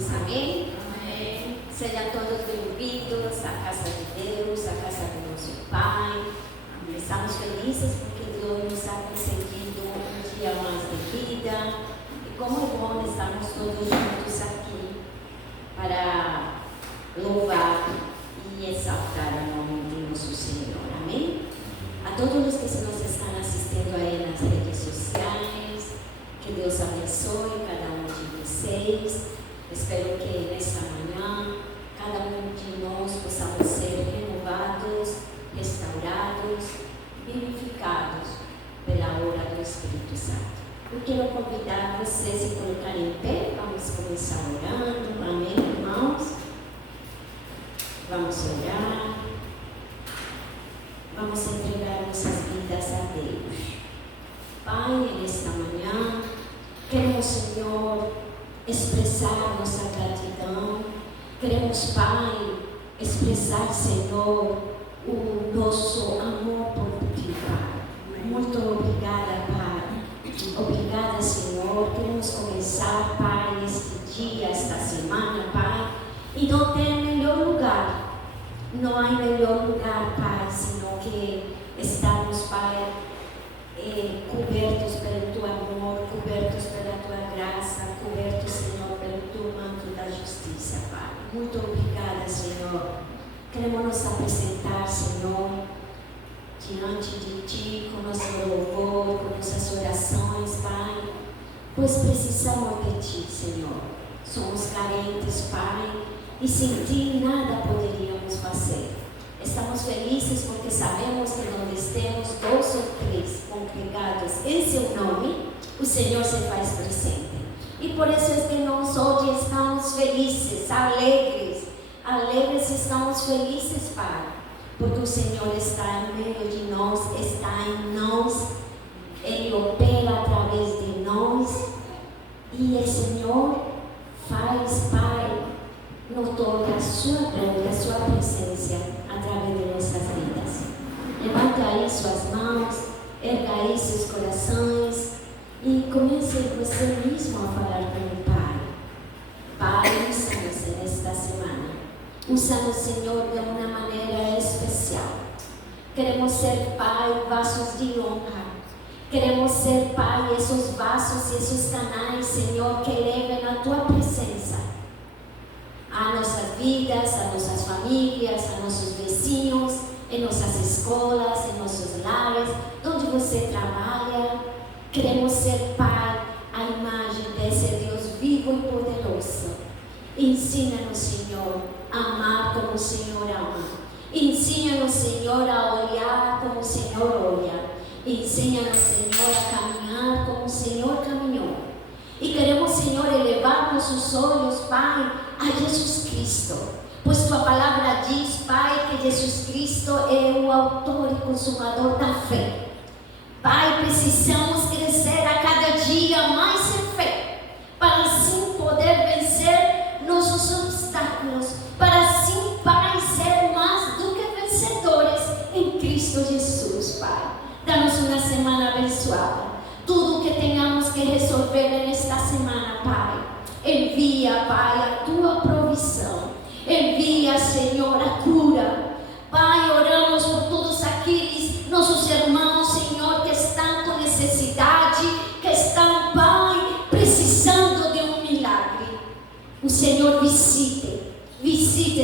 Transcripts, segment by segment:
Jesus, amém? Amém. Sejam todos bem-vindos à casa de Deus, à casa do nosso Pai. Estamos felizes porque Deus nos está concedido um dia mais de vida. E como é bom estarmos todos juntos aqui para louvar e exaltar o nome de nosso Senhor, amém? A todos os que nos estão assistindo aí nas redes sociais, que Deus abençoe cada um de vocês. Espero que nesta manhã cada um de nós possamos ser renovados, restaurados, vivificados pela obra do Espírito Santo. Eu quero convidar vocês a se colocarem em pé. Vamos começar orando, amém, irmãos? Vamos orar. Vamos entregar nossas vidas a Deus. Pai, nesta manhã, queremos, Senhor, expressar nossa gratidão. Queremos, Pai, expressar, Senhor, o nosso amor por Ti, Pai. Muito obrigada, Pai. Obrigada, Senhor. Queremos começar, Pai, este dia, esta semana, Pai, e não tem melhor lugar. Não há melhor lugar, Pai, senão que estamos, Pai, cobertos pelo Teu amor, cobertos pela Tua graça, cobertos, Senhor, pelo Teu manto da justiça, Pai. Muito obrigada, Senhor. Queremos nos apresentar, Senhor, diante de Ti, com nosso louvor, com nossas orações, Pai, pois precisamos de Ti, Senhor. Somos carentes, Pai, e sem Ti nada poderíamos fazer. Estamos felizes porque sabemos que onde estemos 2 ou 3 congregados em Seu nome, o Senhor se faz presente. E por isso é que nós hoje estamos felizes, alegres, estamos felizes, Pai, porque o Senhor está em meio de nós, está em nós, Ele opera através de nós, e o Senhor faz, Pai, notória a Sua glória, a Sua presença através de nossas vidas. Levanta aí suas mãos, erga aí seus corações e comece você mesmo a falar com o Pai. Pai, usa-nos nesta semana. Usa-nos, Senhor, de uma maneira especial. Queremos ser, Pai, vasos de honra. Queremos ser, Pai, esses vasos e esses canais, Senhor, que levem a Tua presença a nossas vidas, a nossas famílias, a nossos vizinhos, em nossas escolas, em nossos lares, onde você trabalha. Queremos ser, Pai, a imagem desse Deus vivo e poderoso. Ensina-nos, Senhor, a amar como o Senhor ama. Ensina-nos, Senhor, a olhar como o Senhor olha. Ensina-nos, Senhor, a caminhar como o Senhor caminhou. E queremos, Senhor, elevar nossos olhos, Pai, a Jesus Cristo. Pois Tua palavra diz, Pai, que Jesus Cristo é o autor e consumador da fé. Pai, precisamos crescer a cada dia mais em fé, para assim poder vencer nossos obstáculos, para assim, Pai, ser mais do que vencedores em Cristo Jesus, Pai. Dá-nos uma semana abençoada. Tudo que tenhamos que resolver nesta semana, Pai, envia, Pai, a Tua provisão. Envia, Senhor, a cura. Pai, oramos por todos aqueles nossos irmãos, Senhor, que estão com necessidade, que estão, Pai, precisando de um milagre. O Senhor visite,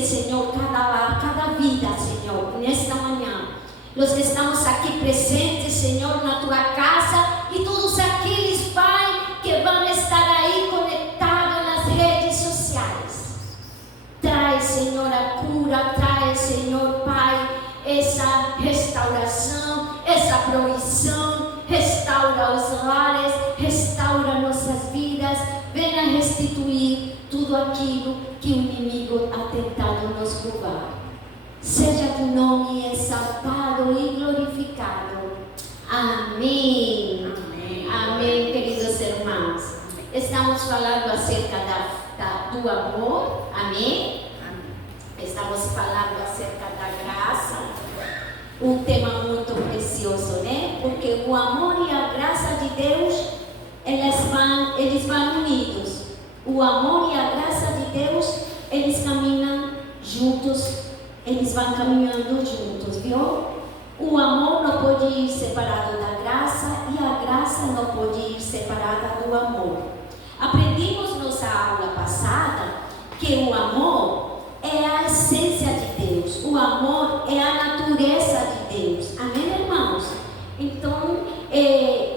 Senhor, cada lar, cada vida, Senhor, nesta manhã. Nós que estamos aqui presentes, Senhor, na Tua casa, e todos aqueles, Pai, que vão estar aí conectados nas redes sociais. Traz, Senhor, a cura, traz, Senhor, Pai, essa restauração, essa provisão. Restaura os lares, restaura nossas vidas. Venha restituir tudo aquilo que o inimigo ha tentado nos roubar. Seja Teu nome exaltado e glorificado. Amém. Amém. Amém, queridos irmãos. Estamos falando acerca do amor. Amém? Estamos falando acerca da graça. Um tema muito precioso, né? Porque o amor e a graça de Deus, eles vão unidos. O amor e a graça de eles caminham juntos, eles vão caminhando juntos, viu? O amor não pode ir separado da graça e a graça não pode ir separada do amor. Aprendimos nossa aula passada que o amor é a essência de Deus, o amor é a natureza de Deus. Amém, irmãos? Então,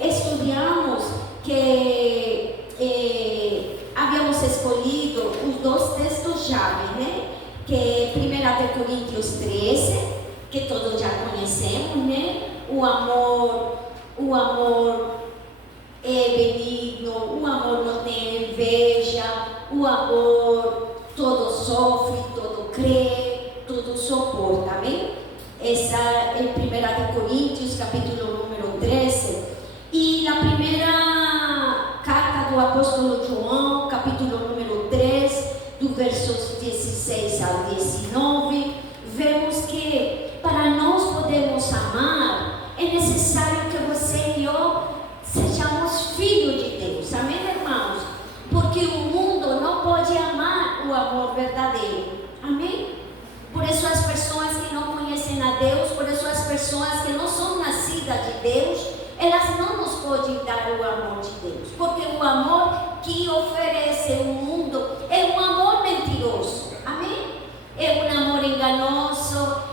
estudamos que havíamos escolhido os dois textos-chave, né? Que é 1 Coríntios 13, que todos já conhecemos, né? O amor é benigno, o amor não tem inveja, o amor todo sofre, todo crê, tudo suporta, amém? Essa é 1 Coríntios, capítulo número 13. E na primeira carta do apóstolo João, capítulo número 3, do versos 16 ao 19, vemos que para nós podermos amar, é necessário que você e eu sejamos filhos de Deus, amém, irmãos? Porque o mundo não pode amar o amor verdadeiro, amém? Por isso as pessoas que não conhecem a Deus, por isso as pessoas que não são nascidas de Deus, elas não nos podem dar o amor de Deus, porque o amor que oferece o mundo é um amor mentiroso, amém? É um amor enganoso.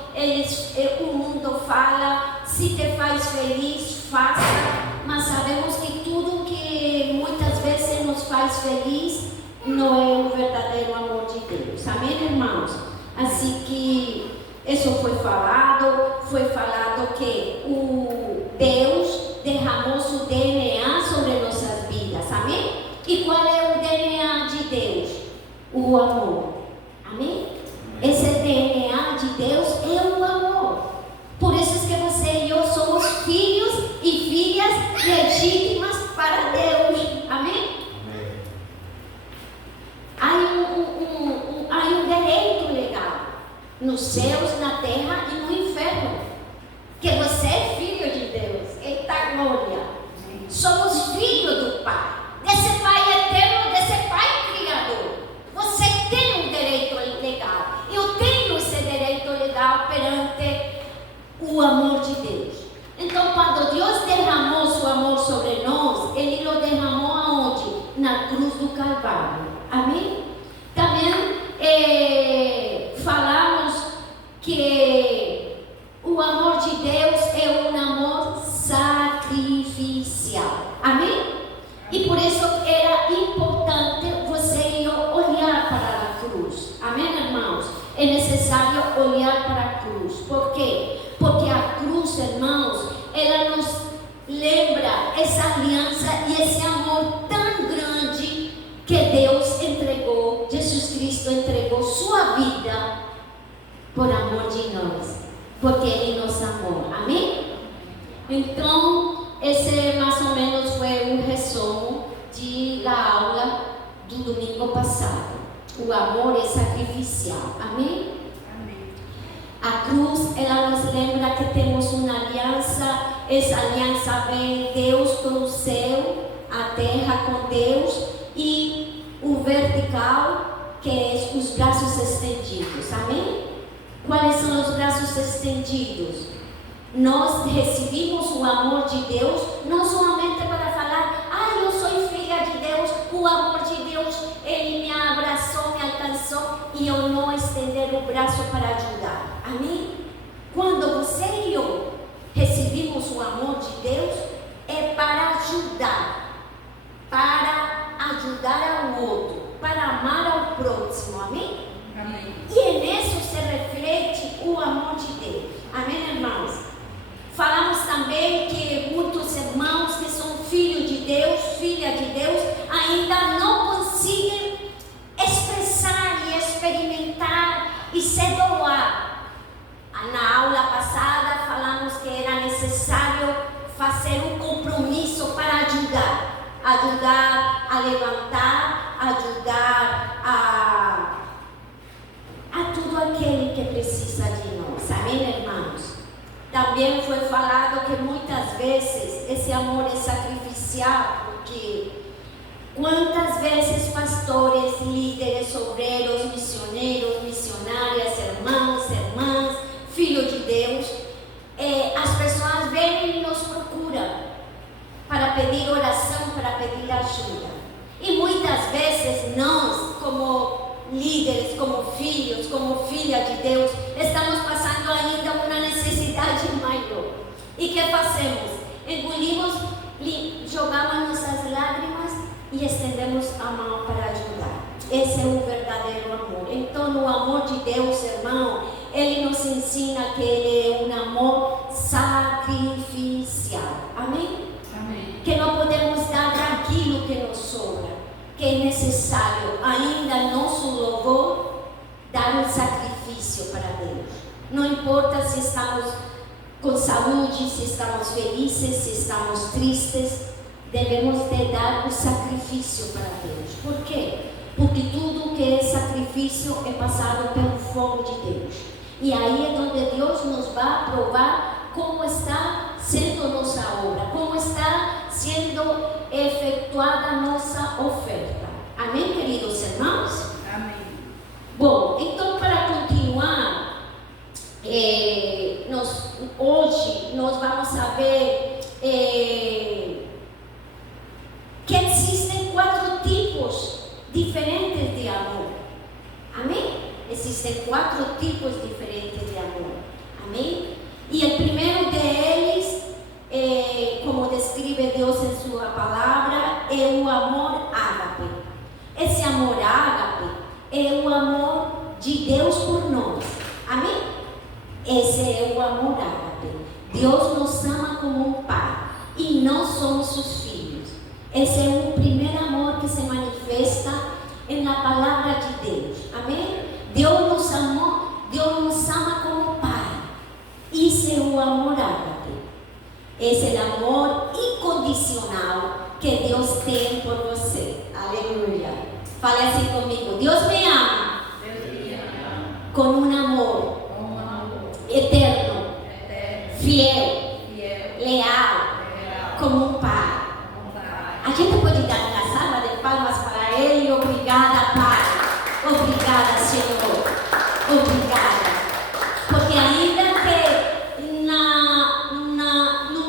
O mundo fala, se te faz feliz, faça, mas sabemos que tudo que muitas vezes nos faz feliz não é o verdadeiro amor de Deus, amém, irmãos? Assim que isso foi falado que o Deus derramou seu DNA sobre nossas vidas, amém? E qual é o DNA de Deus? O amor, amém? Esse DNA de Deus é o amor. Por isso que você e eu somos filhos e filhas legítimas para Deus, amém? Há um direito legal nos céus, na terra e no inferno, que você é filho de Deus. Eita glória! Somos filhos do Pai, desse Pai eterno, desse Pai criador. Você tem um direito legal. Eu tenho esse direito legal perante o amor de Deus. Então, quando Deus derramou seu amor sobre nós, Ele o derramou aonde? Na cruz do Calvário, amém? Também falamos que o amor de Deus é um amor sacrificial, amém? E por isso era importante você e eu olhar para a cruz, amém, irmãos? É necessário olhar para a cruz. Por quê? Porque a cruz, irmãos, ela nos lembra essa aliança e esse amor tão grande que Deus entregou, Jesus Cristo entregou sua vida por amor de nós, porque Ele nos amou, amém? Então, esse mais ou menos foi um resumo da aula do domingo passado. O amor é sacrificial, amém? Amém. A cruz, ela nos lembra que temos uma aliança. Essa aliança vem Deus com o céu, a terra com Deus, e o vertical, que é os braços estendidos, amém? Quais são os braços estendidos? Nós recebemos o amor de Deus, não somente para falar, eu sou filha de Deus, o amor de Deus, Ele me abraçou, me alcançou, e eu não estender o braço para ajudar, amém? Quando você e eu recebemos o amor de Deus, é para ajudar ao outro, para amar ao próximo, amém? Amém. E nisso se reflete o amor de Deus, amém, irmãos? Falamos também que muitos irmãos que são filhos de Deus, filha de Deus, ainda não conseguem expressar e experimentar e se doar. Na aula passada falamos que era necessário fazer um compromisso para ajudar a levantar, ajudar a tudo aquele que precisa de nós, amém, irmãos? Também foi falado que muitas vezes esse amor é sacrificial, porque quantas vezes pastores, líderes, obreiros, missionários, líderes, como filhos, como filha de Deus, estamos passando ainda uma necessidade maior. E que fazemos? Engolimos, jogamos nossas lágrimas e estendemos a mão para ajudar. Esse é o verdadeiro amor. Então, o amor de Deus, irmão, Ele nos ensina que Ele é um amor sacrificial. Amém? Amém. Que não podemos dar aquilo que nos sobra, que é necessário ainda nosso louvor, dar um sacrifício para Deus. Não importa se estamos com saúde, se estamos felizes, se estamos tristes, devemos de dar o sacrifício para Deus. Por quê? Porque tudo que é sacrifício é passado pelo fogo de Deus. E aí é onde Deus nos vai provar como está sendo nossa obra, como está sendo efetuada a nossa oferta. Amém, queridos irmãos? Amém. Bom, então para continuar, hoje nós vamos saber que existem 4 tipos diferentes de amor. Amém? Existem 4 tipos diferentes de amor. Amém? E o primeiro deles, como descreve Deus em sua palavra, é o amor ágape. Esse amor ágape é o amor de Deus por nós. Amém? Esse é o amor ágape. Deus nos ama como um pai e nós somos os filhos. Esse é o primeiro amor que se manifesta na palavra de Deus. Amém? Deus nos amou, Deus nos ama como pai. Isso é o amor ágape. Esse é o amor incondicional que Deus tem por você. Aleluia. Fale assim comigo. Deus me ama. Deus me ama. Com um amor eterno, fiel, leal, como um pai. A gente pode dar uma salva de palmas para Ele. Obrigada, Pai. Obrigada, Senhor. Obrigada. Porque ainda que na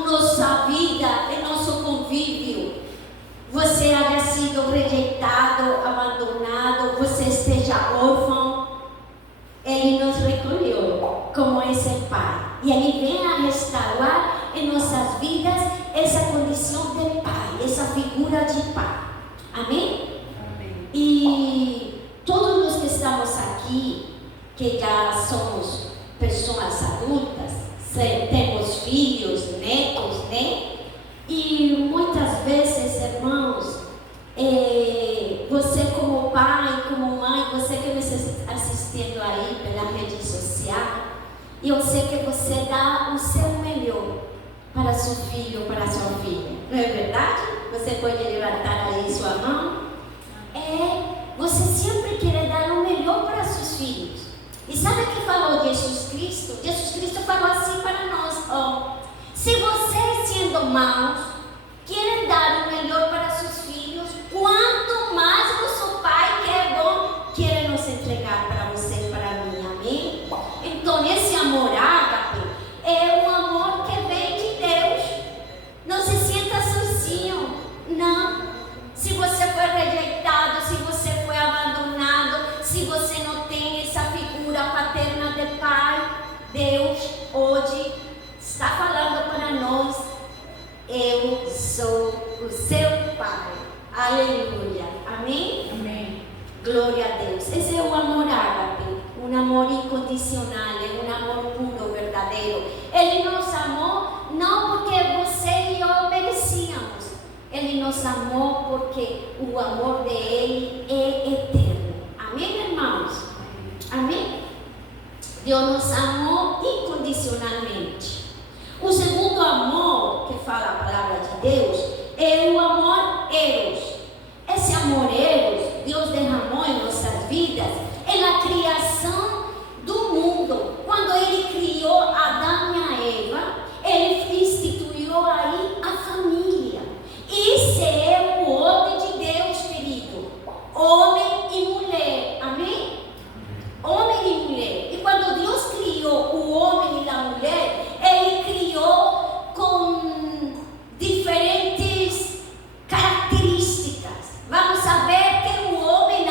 nossa vida, em nosso convívio, você haya sido rejeitado, abandonado, você esteja órfão, Ele nos recolheu como esse Pai. E Ele vem a restaurar em nossas vidas essa condição de Pai, essa figura de Pai. Amém? Amém. E todos nós que estamos aqui, que já somos pessoas adultas, temos filhos, netos, né? E muitas vezes, irmãos, você como pai, como mãe, você que me está assistindo aí pela rede social, eu sei que você dá o seu melhor para seu filho, para sua filha. Não é verdade? Você pode levantar aí sua mão. Você sempre quer dar o melhor para seus filhos. E sabe o que falou Jesus Cristo? Jesus Cristo falou assim para nós: se vocês, sendo maus, querem dar o melhor para seus filhos, quanto mais vosso Pai, que é bom, quer nos entregar para você e para mim. Amém? Então, esse amor ágape é um amor que vem de Deus. Não se sinta sozinho. Não. Se você foi rejeitado, se você foi abandonado, se você não tem essa figura paterna de pai, Deus hoje está falando para nós: eu sou o seu Pai. Aleluia. Amém? Amém. Glória a Deus. Esse é o amor ágape, um amor incondicional, é um amor puro, verdadeiro. Ele nos amou não porque você e eu merecíamos. Ele nos amou porque o amor dele é eterno. Amém, irmãos? Amém? Deus nos amou incondicionalmente. O segundo amor que fala a palavra de Deus é o amor eros. Esse amor eros, Deus derramou em nossas vidas na criação do mundo. Quando Ele criou Adão e a Eva, Ele instituiu aí a família. Esse é o homem de Deus, querido. Homem e mulher. Amém? Homem e mulher. E quando Deus criou o homem e a mulher, Ele criou com diferentes características. Vamos saber que o homem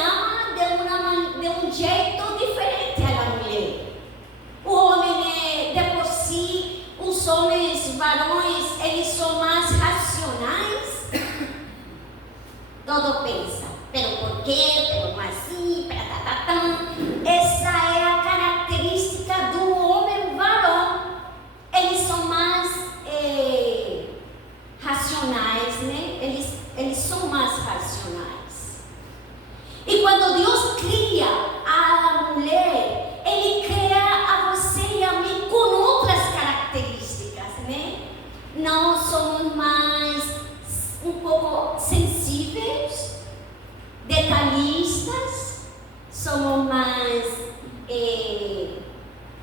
somos mais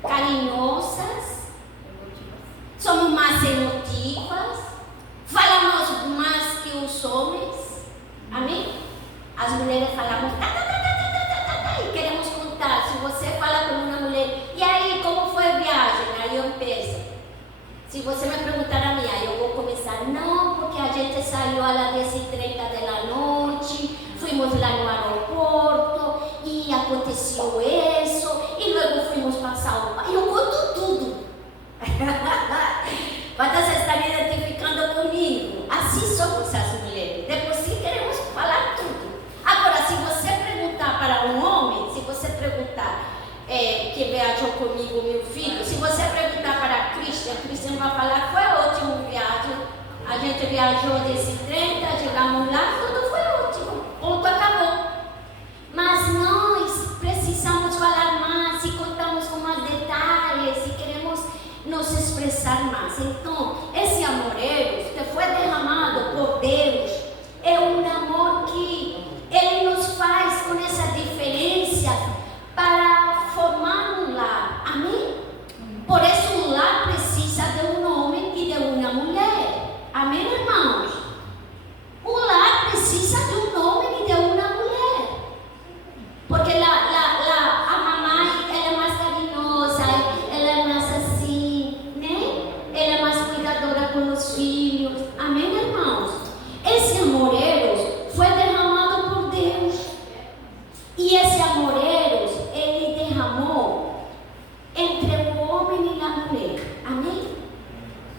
carinhosas, somos mais emotivas, falamos mais que os homens, amém? As mulheres falamos e queremos contar. Se você fala com uma mulher, e aí, como foi a viagem? Aí eu penso, se você me perguntar a mim, aí eu vou começar, não, porque a gente saiu às 10h30 da noite, fomos lá no aeroporto, e aconteceu isso, e logo fomos passar o... Eu conto tudo. Vocês estão identificando comigo? Assim somos as mulheres. Depois sim queremos falar tudo. Agora, se você perguntar para um homem, se você perguntar que viajou comigo, meu filho, se você perguntar para Cristian vai falar, foi ótimo viagem. A gente viajou desse 30, chegamos lá, tudo foi ótimo. Ponto, acabou. Mas nós precisamos falar mais e contamos com mais detalhes e queremos nos expressar mais. Então, esse amorelos que foi derramado por Deus é um amor que Ele nos faz com essa diferença para formar um lar. Amém? Por isso, um lar precisa de um homem e de uma mulher. Amém, irmãos? Um lar precisa de um homem e de uma mulher. Porque a mamãe, ela é mais carinhosa, ela é mais assim, né? Ela é mais cuidadora com os filhos. Amém, irmãos? Esse amorelos foi derramado por Deus. E esse amorelos, Ele derramou entre o homem e a mulher. Amém?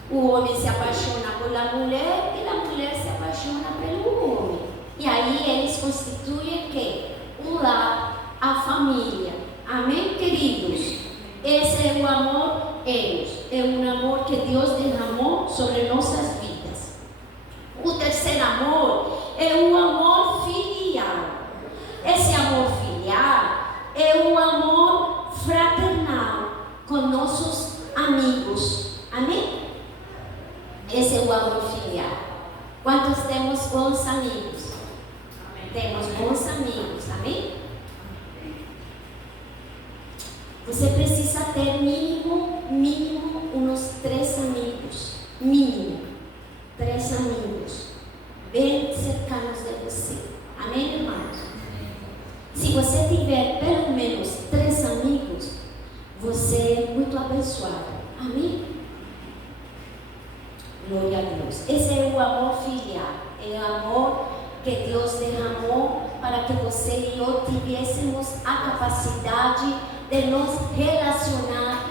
O homem se apaixona pela mulher e a mulher se apaixona pelo homem. E aí eles constituem o quê? Um lar, a família. Amém, queridos? Esse é o amor, é um amor que Deus derramou sobre nossas vidas. O terceiro amor é o amor filial. Esse amor filial é o amor fraternal com nossos amigos. Amém? Esse é o amor filial. Quantos temos bons amigos? Amém. Temos bons amigos. Amém? Você precisa ter mínimo uns 3 amigos. Mínimo 3 amigos bem cercanos de você. Amém, irmãos? Se você tiver pelo menos 3 amigos, você é muito abençoado. Amém? Glória a Deus. Esse é o amor filial. É o amor que Deus derramou para que você e eu tivéssemos a capacidade de nos relacionar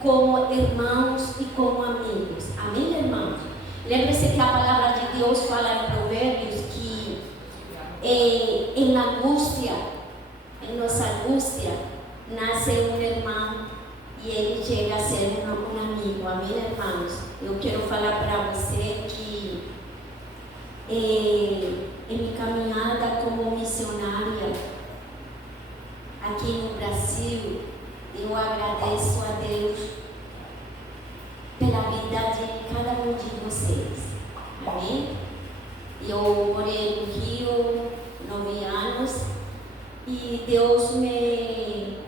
como irmãos e como amigos. Amém, irmãos? Lembre-se que a palavra de Deus fala em Provérbios que em nossa angústia, nasce um irmão e ele chega a ser um amigo. Amém, irmãos? Eu quero falar para você que em minha caminhada como missionária aqui no Brasil, eu agradeço a Deus pela vida de cada um de vocês. Amém? Eu morei no Rio 9 anos e Deus me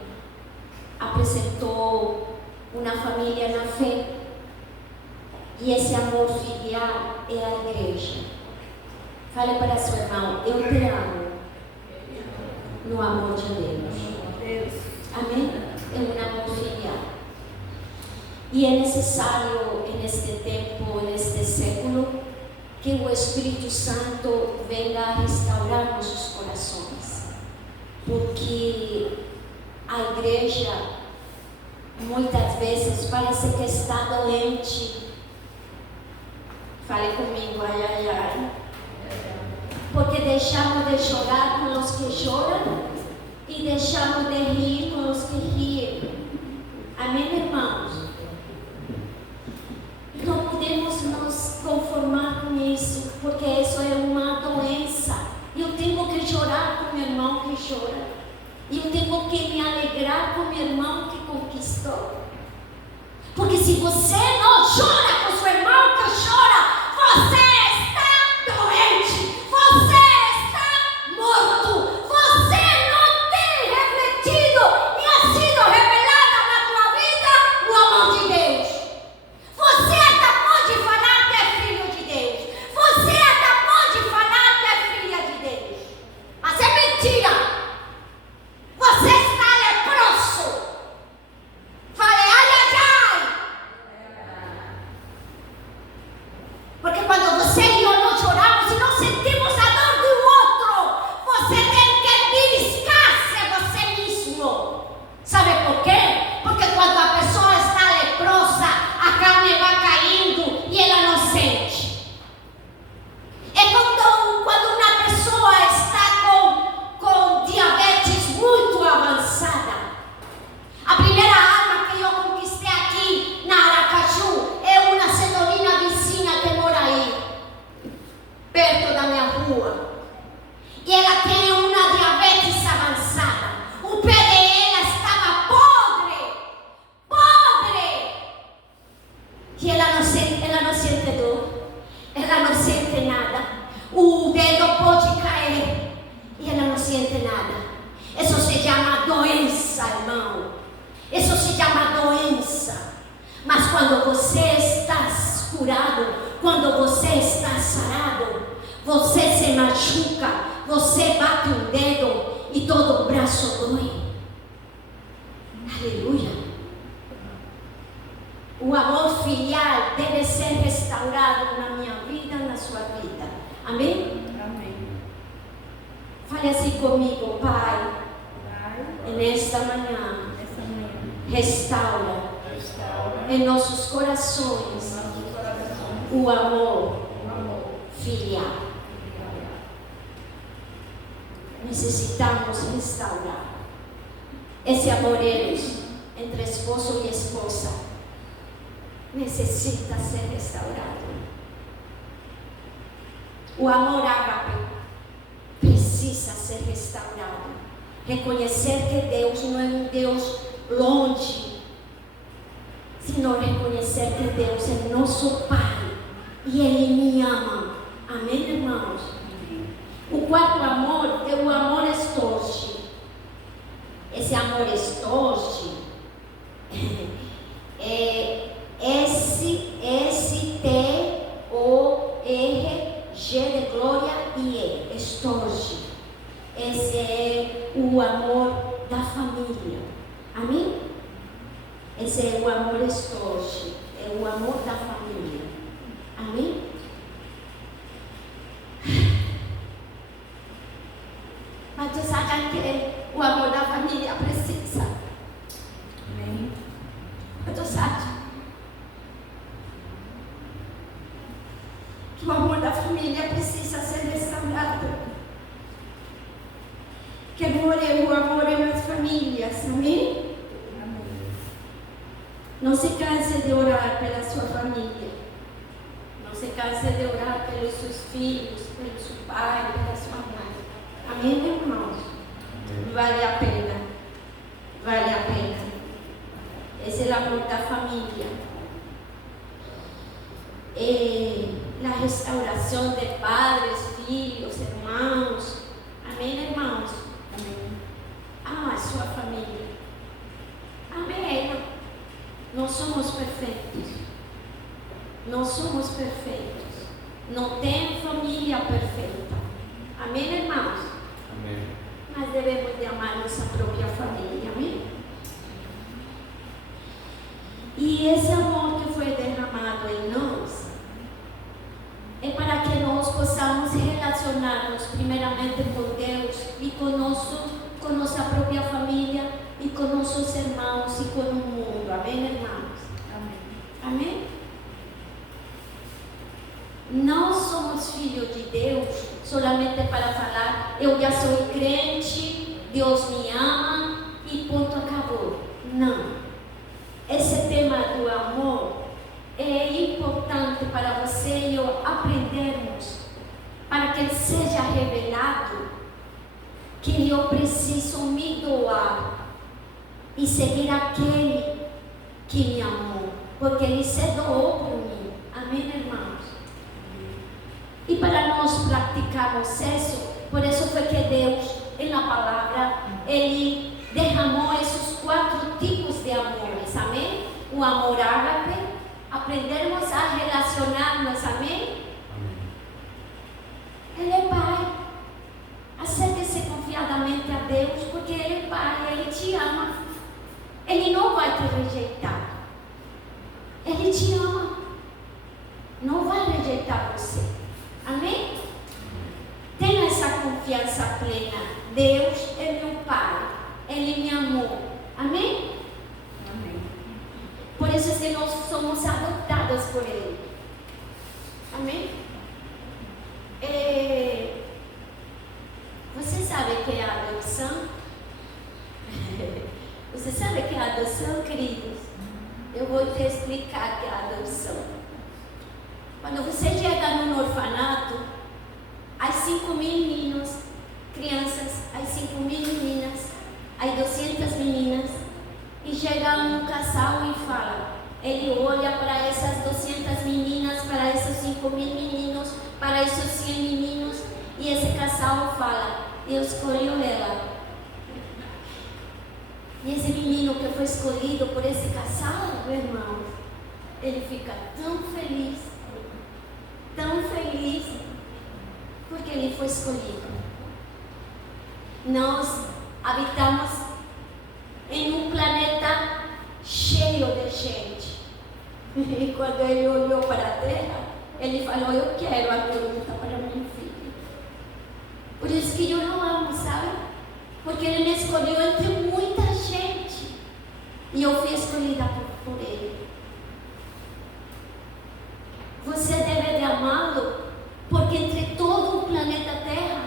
apresentou uma família na fé. E esse amor filial é a igreja. Fale para seu irmão, eu te amo no amor de Deus. Amém? É um amor filial. E é necessário, neste tempo, neste século, que o Espírito Santo venha a restaurar nossos corações. Porque a igreja, muitas vezes, parece que está doente. Fale comigo, ai, ai, ai. Porque deixamos de chorar com os que choram e deixamos de rir com os que riem. Amém, irmãos? Não podemos nos conformar com isso, porque isso é uma doença. Eu tenho que chorar com meu irmão que chora. Eu tenho que me alegrar com meu irmão que conquistou. Porque se você não chora com seu irmão que chora, você está doente. Você está morto. Você não tem irmão. Isso se chama doença. Mas quando você está curado, quando você está sarado, você se machuca, você bate um dedo e todo o braço dói. Aleluia. O amor filial deve ser restaurado na minha vida, na sua vida. Amém? Amém. Fale assim comigo, Pai. Pai, Nesta manhã, essa manhã, restaura em nossos corações nosso coração, o amor o amor, filial. Necessitamos restaurar esse amor entre esposo e esposa. Necessita ser restaurado. O amor ágape precisa ser restaurado. Reconhecer que Deus não é um Deus longe, sino reconhecer que Deus é nosso Pai e Ele me ama. Amém, irmãos? O quarto amor é o amor estorge. Esse amor estorge é S-T-O-R-G de glória e E, estorge. Esse é o amor da família. Amém? Esse é o amor estorge. É o amor da família. Amém? Mas você sabe que o amor da família precisa. amém, Você sabe que o amor da família precisa ser restaurado. Que o amor nas famílias. Amém? amém, Não se canse de orar pela sua família. Não se canse de orar pelos seus filhos, pelo seu pai, pela sua mãe. Amém, irmãos? Vale a pena. Vale a pena. Esse é o amor da família. A restauração de padres, filhos, irmãos. Amém, irmãos? amém, Ah, sua família. Amém. Não somos perfeitos. Não somos perfeitos. Não tem família perfeita. Amém, irmãos? Amém. Mas devemos de amar nossa própria família. Amém? E esse amor que foi derramado em nós é para que nós possamos relacionar-nos primeiramente com Deus e com nossa própria família e com nossos irmãos e com o mundo. Amém, irmãos? amém, Amém? Não somos filhos de Deus solamente para falar, eu já sou crente, Deus me ama e ponto, acabou. Não. Esse tema do amor é importante para você e eu aprendermos, para que ele seja revelado, que eu preciso me doar e seguir aquele que me amou, porque ele se doou por mim. Amém, irmãos? E para nós praticarmos isso, por isso foi que Deus, na palavra, Ele derramou esses 4 tipos de amores, amém? O amor ágape, aprendermos a relacionar-nos, amém? Ele é Pai. Acerte-se confiadamente a Deus, porque Ele é Pai, Ele te ama. Ele não vai te rejeitar. Ele te ama. Não vai rejeitar você. Amém? Tenha essa confiança plena. Deus é meu Pai. Ele me amou. Amém? amém, Por isso que nós somos adotados por Ele. Amém? Você sabe o que é a adoção? Você sabe o que é a adoção, queridos? Eu vou te explicar o que é a adoção. Quando você chega num orfanato, há 5.000 meninos, crianças, há 5.000 meninas, há 200 meninas, e chega um casal e fala, ele olha para essas 200 meninas, para esses 5.000 meninos, para esses 100 meninos, e esse casal fala, eu escolho ela. E esse menino que foi escolhido por esse casal, meu irmão, ele fica tão feliz, porque ele foi escolhido. Nós habitamos em um planeta cheio de gente. E quando ele olhou para a terra, ele falou: eu quero a pergunta para minha filha. Por isso que eu não amo, sabe? Porque ele me escolheu entre muita gente. E eu fui escolhida por ele. Você deve de amá-lo, porque entre todo o planeta Terra,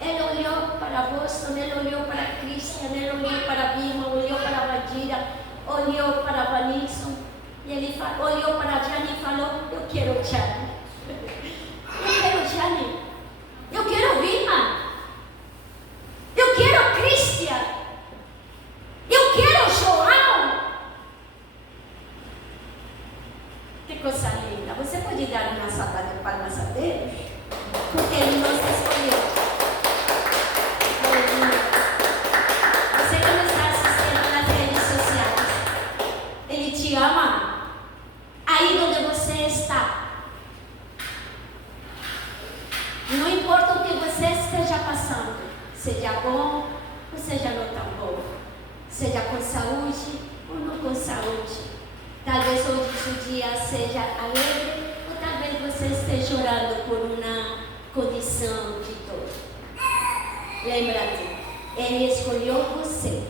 ele olhou para Boston, ele olhou para Christian, ele olhou para Vilma, olhou para Vadira, olhou para Vanilson, e ele olhou para Jane e falou: eu quero Jane, eu quero Jane, eu quero Vilma, eu quero Christian, eu quero João. Que coisa linda! Você pode dar uma salva de palmas a Deus? Porque Ele nos escolheu. Você que não está assistindo nas redes sociais, Ele te ama aí onde você está. Não importa o que você esteja passando, seja bom ou seja não tão bom, seja com saúde ou não com saúde. Talvez hoje o dia seja alegre, ou talvez você esteja orando por uma condição de dor. Lembra-te, Ele escolheu você.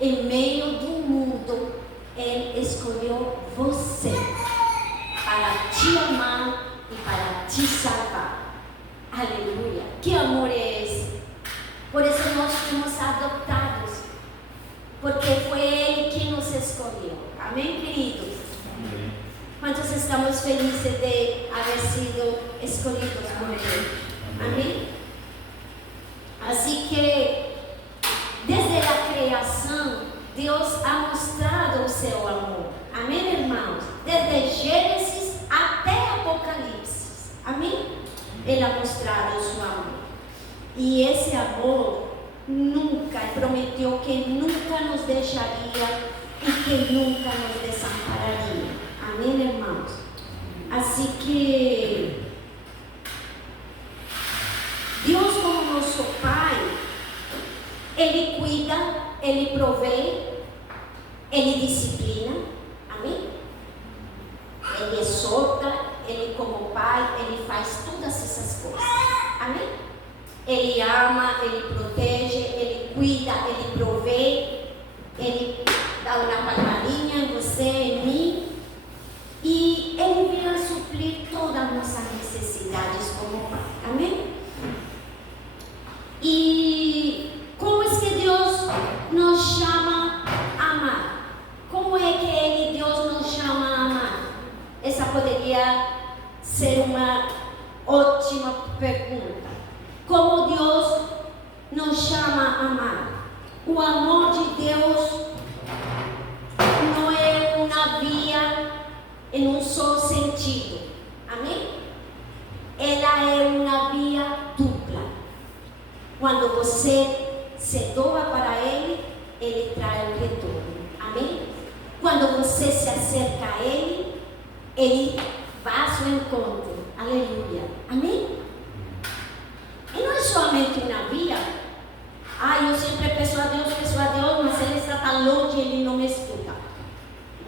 Em meio do mundo, Ele escolheu você para te amar e para te salvar. Aleluia! Que amor é esse? Por isso nós fomos adotados, porque foi Ele que nos escolheu. Amém, queridos? Amém. Quantos estamos felizes de haver sido escolhidos por Ele? Amém? Assim que, desde a criação, Deus ha mostrado o seu amor. Amém, irmãos? Desde Gênesis até Apocalipse. Amém? Ele ha mostrado o seu amor. E esse amor nunca, prometeu que nunca nos deixaria e que nunca nos desampararia. Amém, irmãos? Assim que Deus, como nosso Pai, Ele cuida, Ele provê, Ele disciplina. Amém? Ele exorta, Ele como Pai, Ele faz todas essas coisas. Amém? Ele ama, Ele protege, Ele cuida, Ele provê, Ele dá uma palmadinha em você, em mim, e Ele vem a suprir todas as nossas necessidades como Pai. Amém? E como é que Deus nos chama a amar? Como é que Ele, Deus, nos chama a amar? Essa poderia ser uma ótima pergunta. Como Deus nos chama a amar? O amor de Deus não é uma via em um só sentido. Amém? Ela é uma via dupla. Quando você se doa para Ele, Ele traz o retorno. Amém? Quando você se acerca a Ele, Ele vai ao seu encontro. Aleluia. Amém? E não é somente uma via. Eu sempre peço a Deus, mas Ele está tão longe, Ele não me escuta.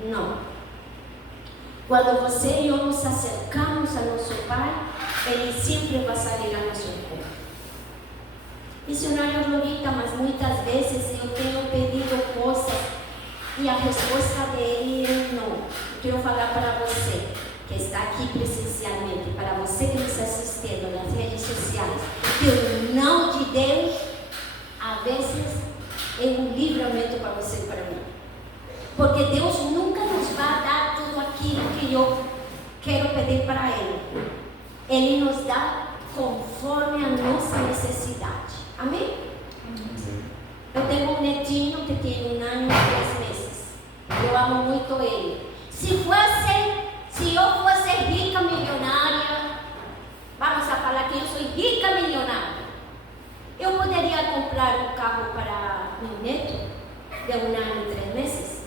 Não. Quando você e eu nos acercamos a nosso Pai, Ele sempre vai sair a nosso encontro. Missionária Glorita, mas muitas vezes eu tenho pedido coisas e a resposta dele é não. Eu quero falar para você que está aqui presencialmente, para você que nos está assistindo nas redes sociais, que o não de Deus, às vezes, é um livramento para você e para mim. Porque Deus nunca nos vai dar tudo aquilo que eu quero pedir para Ele. Ele nos dá conforme a nossa necessidade. Amém? Eu tenho um netinho que tem 1 ano e 3 meses. Eu amo muito ele. Se eu fosse rica milionária, vamos a falar que eu sou rica milionária, eu poderia comprar um carro para meu neto? de 1 ano e 3 meses?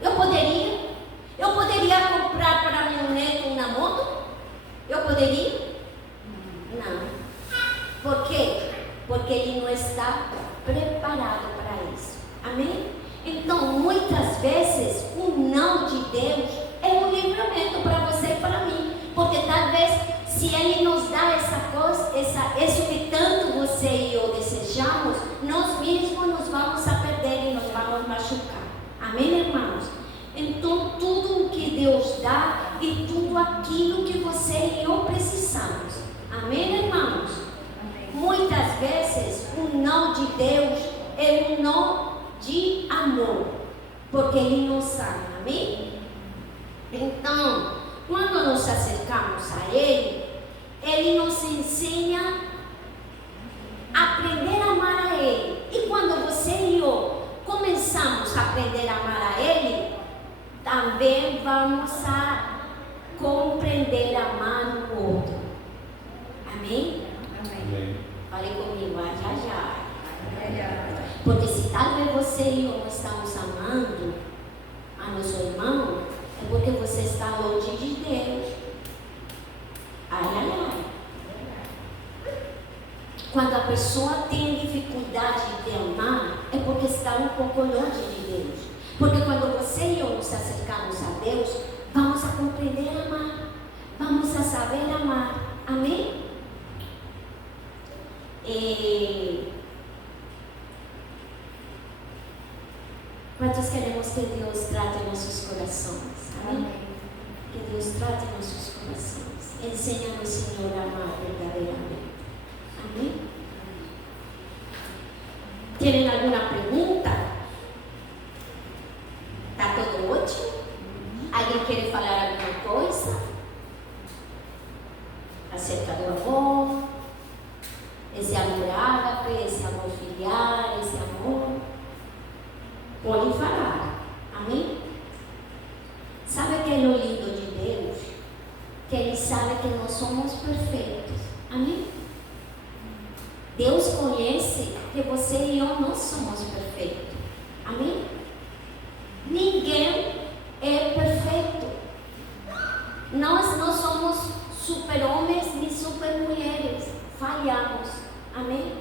Eu poderia comprar para meu neto uma moto? Eu poderia? Não. Por quê? Porque ele não está preparado para isso. Amém? Então, muitas vezes, o não de Deus é um livramento para você e para mim. Porque talvez, se Ele nos dá essa coisa, isso que tanto você e eu desejamos, nós mesmos nos vamos a perder e nos vamos machucar. Amém, irmãos? Então, tudo o que Deus dá e tudo aquilo que você e eu precisamos. Amém, irmãos? Amém. Muitas vezes, o não de Deus é um não de amor, porque Ele nos ama. Amém? Então, quando nos acercamos a Ele, Ele nos ensina a aprender a amar a Ele. E quando você e eu começamos a aprender a amar a Ele, também vamos a compreender amar o outro. Amém? Amém. Fale comigo, já. Aleluia. Porque se talvez você e eu não estamos amando a nosso irmão, é porque você está longe de Deus. Ai. Quando a pessoa tem dificuldade de amar, é porque está um pouco longe de Deus. Porque quando você e eu nos acercamos a Deus, vamos a compreender amar. Vamos a saber amar. Amém? Quantos queremos que Deus trate nossos corações? Amém? Que Deus trate nossos corações. Ensina-nos, Senhor, a amar verdadeiramente. Amém? Tem alguma pergunta? Está tudo ótimo? Alguém quer falar alguma coisa? Acerca do amor? Esse amor ágape, esse amor filial, esse amor? Pode falar. Amém? Sabe o que é o lindo de Deus? Que Ele sabe que nós somos perfeitos. Amém? Deus conhece que você e eu não somos perfeitos. Amém? Ninguém é perfeito. Nós não somos super-homens nem super-mulheres. Falhamos. Amém?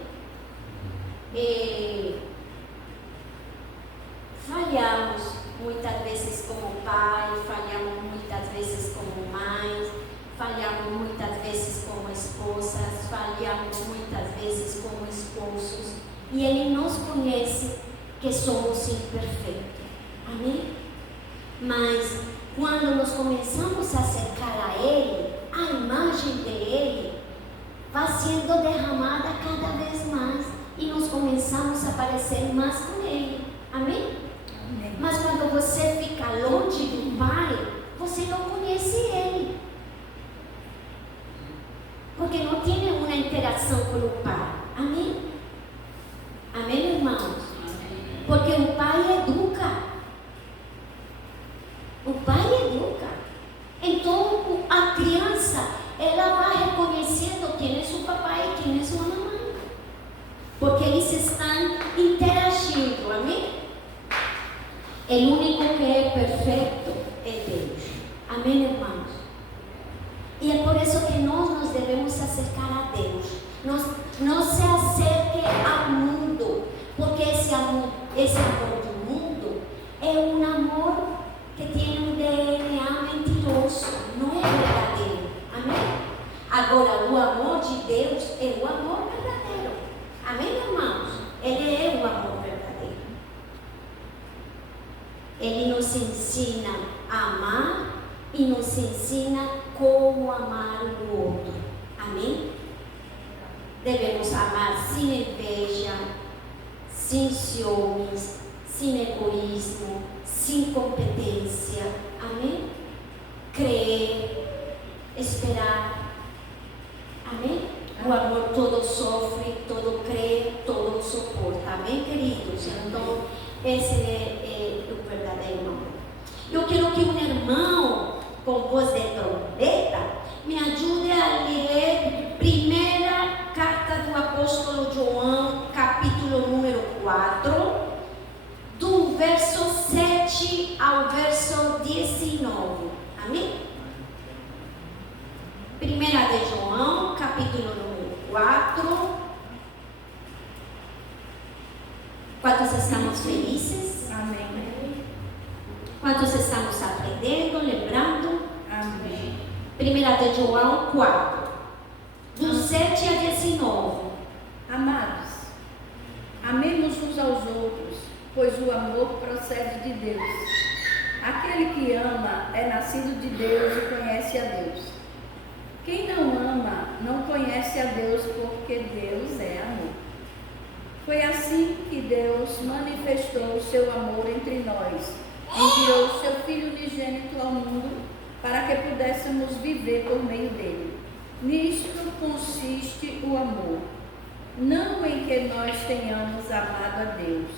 Falhamos muitas vezes como pai, falhamos muitas vezes como mães, falhamos muitas vezes como esposas, falhamos muitas vezes como esposos. E Ele nos conhece que somos imperfeitos. Amém? Mas quando nós começamos a acercar a Ele, a imagem dele vai sendo derramada cada vez mais e nós começamos a parecer mais com Ele. Amém? Amém. Mas quando você fica longe do Pai, você não conhece Ele. Porque não tem uma interação com o Pai. Amém? Amém, irmãos? Porque o Pai educa. O Pai educa. Então, a criança, ela vai reconhecendo quem é seu papai e quem é sua mamãe. Porque eles estão interagindo. Amém? O único que é perfeito é Deus. Amém, irmãos? E é por isso que nós nos devemos acercar a Deus. Não se acerque ao mundo, porque esse amor do mundo é um amor que tem um DNA mentiroso, não é verdadeiro. Amém? Agora, o amor de Deus é o amor verdadeiro. Amém, irmãos? Ele é o amor verdadeiro. Ele nos ensina a amar e nos ensina como amar o outro. Amém? Devemos amar sem inveja, sem ciúmes, sem egoísmo, sem competência. Amém? Crer, esperar. Amém? O amor todo sofre, todo crê, todo suporta. Amém, queridos? Então, esse é o verdadeiro amor. Eu quero que um irmão com voz de trombeta me ajude a ler primeira carta do apóstolo João, capítulo número 4, do felizes? Amém. Quantos estamos aprendendo, lembrando? Amém. 1 de João 4, do 7 a 19. Amados, amemos uns aos outros, pois o amor procede de Deus. Aquele que ama é nascido de Deus e conhece a Deus. Quem não ama não conhece a Deus, porque Deus é amor. Foi assim que Deus manifestou o seu amor entre nós. Enviou o seu Filho unigênito ao mundo para que pudéssemos viver por meio dele. Nisto consiste o amor. Não em que nós tenhamos amado a Deus,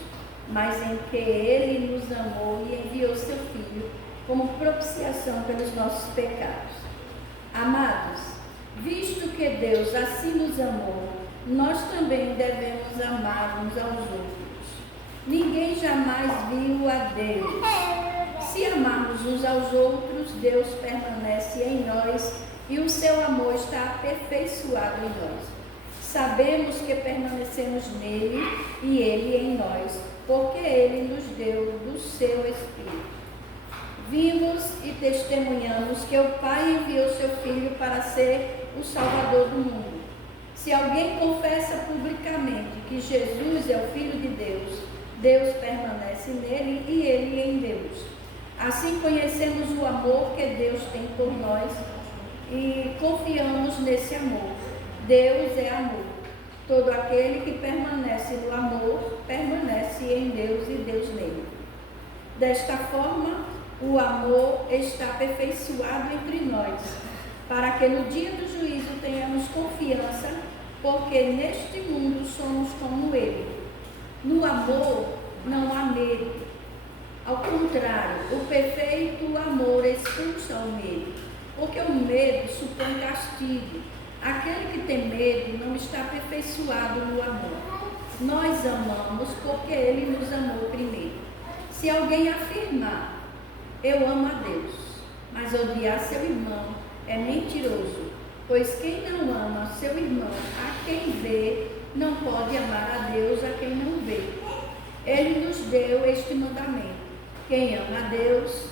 mas em que Ele nos amou e enviou seu Filho como propiciação pelos nossos pecados. Amados, visto que Deus assim nos amou, nós também devemos amar uns aos outros. Ninguém jamais viu a Deus. Se amarmos uns aos outros, Deus permanece em nós e o seu amor está aperfeiçoado em nós. Sabemos que permanecemos nele e ele em nós, porque ele nos deu do seu Espírito. Vimos e testemunhamos que o Pai enviou seu Filho para ser o Salvador do mundo. Se alguém confessa publicamente que Jesus é o Filho de Deus, Deus permanece nele e ele em Deus. Assim conhecemos o amor que Deus tem por nós e confiamos nesse amor. Deus é amor. Todo aquele que permanece no amor, permanece em Deus e Deus nele. Desta forma, o amor está aperfeiçoado entre nós, para que no dia do juízo tenhamos confiança, porque neste mundo somos como ele. No amor não há medo. Ao contrário, o perfeito amor expulsa o medo, porque o medo supõe castigo. Aquele que tem medo não está aperfeiçoado no amor. Nós amamos porque ele nos amou primeiro. Se alguém afirmar, eu amo a Deus, mas odiar seu irmão é mentiroso, pois quem não ama seu irmão, a quem vê, não pode amar a Deus a quem não vê. Ele nos deu este mandamento: quem ama a Deus,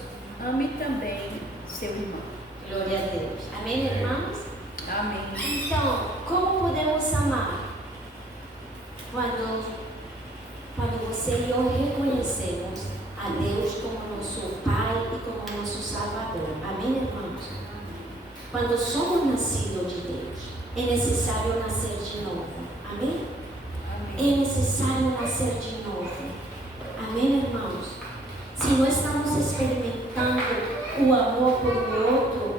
ame também seu irmão. Glória a Deus. Amém, irmãos? Amém. Então, como podemos amar? Quando você e eu reconhecemos a Deus como nosso Pai e como nosso Salvador. Amém, irmãos? Quando somos nascidos de Deus, é necessário nascer de novo. Amém? Amém. É necessário nascer de novo. Amém, irmãos? Se nós estamos experimentando o amor por outro,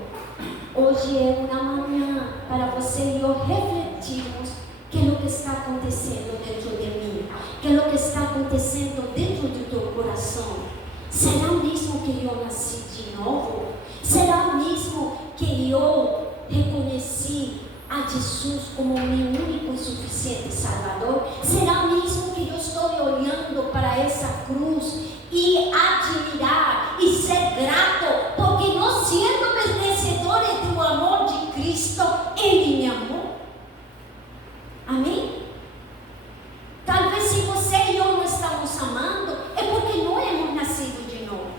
hoje é uma manhã para você e eu refletirmos o que está acontecendo dentro de mim, o que está acontecendo dentro do teu coração. Será mesmo que eu nasci de novo? Será mesmo que eu reconheci a Jesus como meu único e suficiente Salvador? Será mesmo que eu estou olhando para essa cruz e admirar e ser grato, porque nós sendo merecedores do amor de Cristo, Ele me amou? Amém? Talvez se você e eu não estamos amando, é porque não hemos nascido de novo.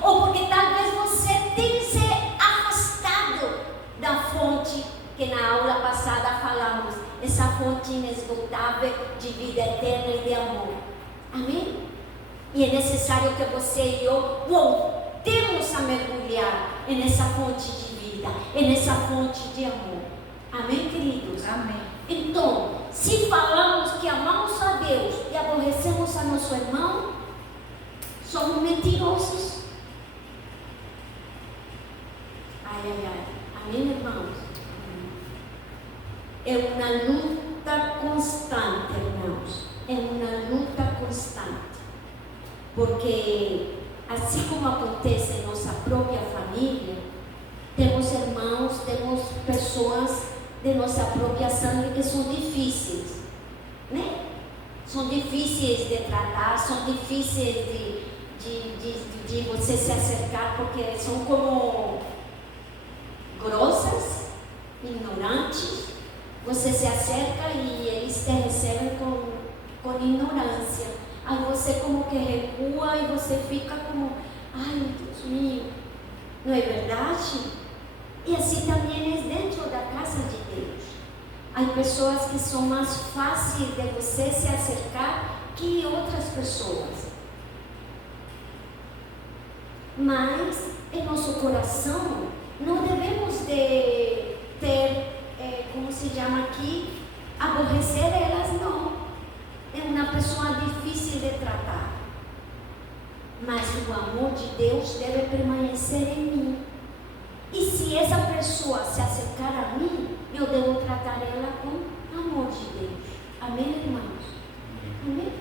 Ou porque talvez você tenha se afastado da fonte que na aula passada falamos, essa fonte inesgotável de vida eterna e de amor. Amém? E é necessário que você e eu voltemos a mergulhar nessa fonte de vida, nessa fonte de amor. Amém, queridos? Amém. Então, se falamos que amamos a Deus e aborrecemos a nosso irmão, somos mentirosos. Ai, ai, ai. Amém, irmãos? É uma luta constante, irmãos. É uma luta constante. Porque, assim como acontece em nossa própria família, temos irmãos, temos pessoas de nossa própria sangue que são difíceis, né? São difíceis de tratar, são difíceis de você se acercar, porque são como grossas, ignorantes. Você se acerca e eles te recebem com ignorância. aí você como que recua e você fica como, ai Deus mío, não é verdade? E assim também é dentro da casa de Deus. Há pessoas que são mais fáceis de você se acercar que outras pessoas. Mas em nosso coração não devemos de ter, como se chama aqui, aborrecer elas, não. É uma pessoa difícil de tratar. Mas o amor de Deus deve permanecer em mim. E se essa pessoa se acercar a mim, eu devo tratar ela com amor de Deus. Amém, irmãos? Amém?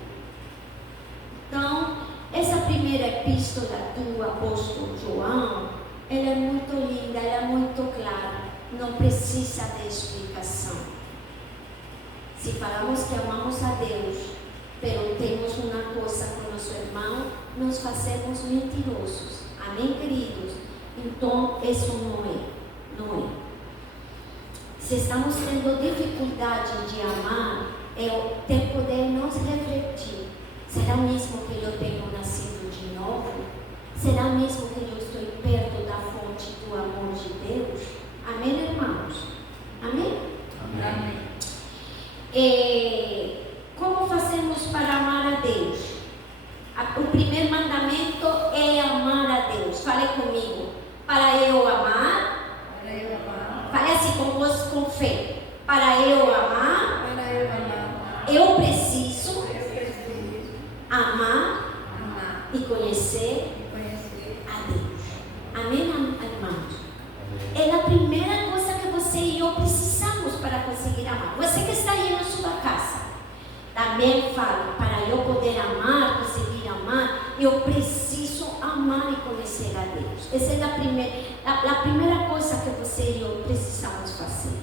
Então, essa primeira epístola do apóstolo João, ela é muito linda, ela é muito clara, não precisa de explicação. Se falamos que amamos a Deus, pero temos uma coisa com nosso irmão, nos fazemos mentirosos. Amém, queridos? Então, isso não é. Se estamos tendo dificuldade de amar, é o tempo de nos refletir. Será mesmo que eu tenho nascido de novo? Será mesmo que eu estou perto da fonte do amor de Deus? Amém, irmãos? Amém? Amém. Como fazemos para amar a Deus? O primeiro mandamento é amar a Deus. Fale comigo. Para eu amar. Fale assim com fé. Para eu amar. Eu preciso amar e conhecer a Deus. Amém, irmãos? É a primeira coisa que você e eu precisamos para conseguir amar. Você que está aí na sua casa, também fala, para eu poder amar, conseguir amar, eu preciso amar e conhecer a Deus. Essa é a primeira coisa que você e eu precisamos fazer.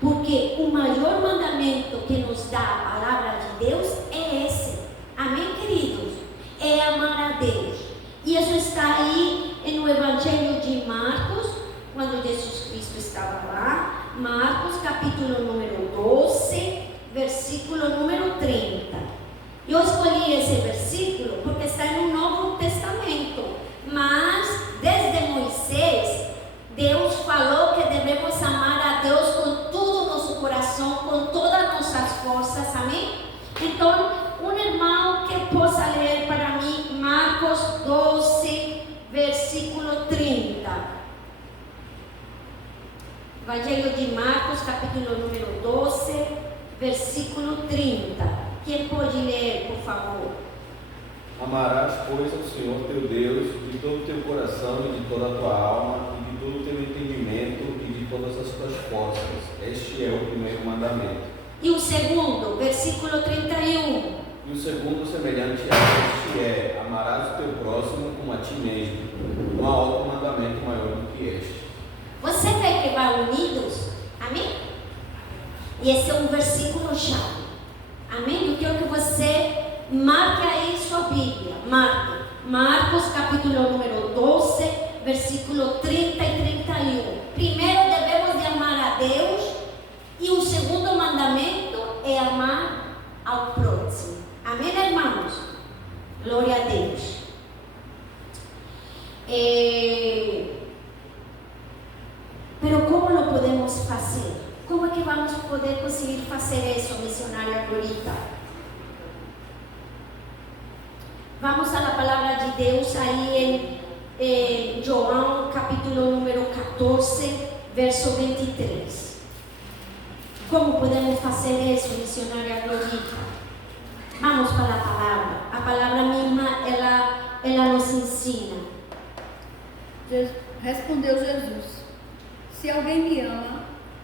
Porque o maior mandamento que nos dá a palavra de Deus é esse. Amém, queridos? É amar a Deus. E isso está aí no Evangelho de Marcos, quando Jesus Cristo estava lá. Marcos, capítulo número 12, versículo número 30. Eu escolhi esse versículo porque está no Novo Testamento. Mas, desde Moisés, Deus falou que devemos amar a Deus com todo o nosso coração, com todas as nossas forças. Amém? Então, um irmão que possa ler para mim Marcos 12, versículo 30. Evangelho de Marcos, capítulo número 12, versículo 30. Quem pode ler, por favor? Amarás, pois, ao Senhor teu Deus de todo o teu coração e de toda a tua alma e de todo o teu entendimento e de todas as tuas forças. Este é o primeiro mandamento. E o segundo, versículo 31. E o segundo, semelhante a este, é: amarás o teu próximo como a ti mesmo. Não há outro mandamento maior do que este. Você quer que vá unidos? Amém? E esse é um versículo chave. Amém? Eu quero que você marque aí sua Bíblia. Marque. Marcos, capítulo número 12, versículo 30 e 31. Primeiro devemos de amar a Deus. E o segundo mandamento é amar ao próximo. Amém, irmãos? Glória a Deus. Pero como lo podemos fazer? Como é que vamos poder conseguir fazer isso, missionária Glorita? Vamos à palavra de Deus aí em João, capítulo número 14, verso 23. Como podemos fazer isso, missionária Glorita? Vamos para a palavra. A palavra mesma, ela nos ensina. Respondeu Jesus: se alguém me ama,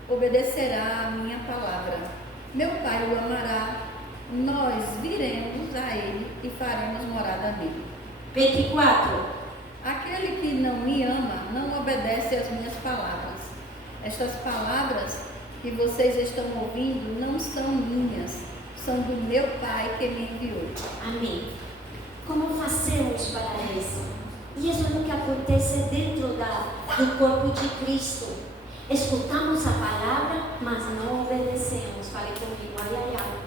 obedecerá a minha palavra. Meu Pai o amará, nós viremos a ele e faremos morada nele. 24. Aquele que não me ama, não obedece às minhas palavras. Estas palavras que vocês estão ouvindo não são minhas, são do meu Pai que me enviou. Amém. Como fazemos para isso? E isso é o que acontece dentro do corpo de Cristo. Escutamos a palavra, mas não obedecemos. Fale comigo, ai, ai, ai.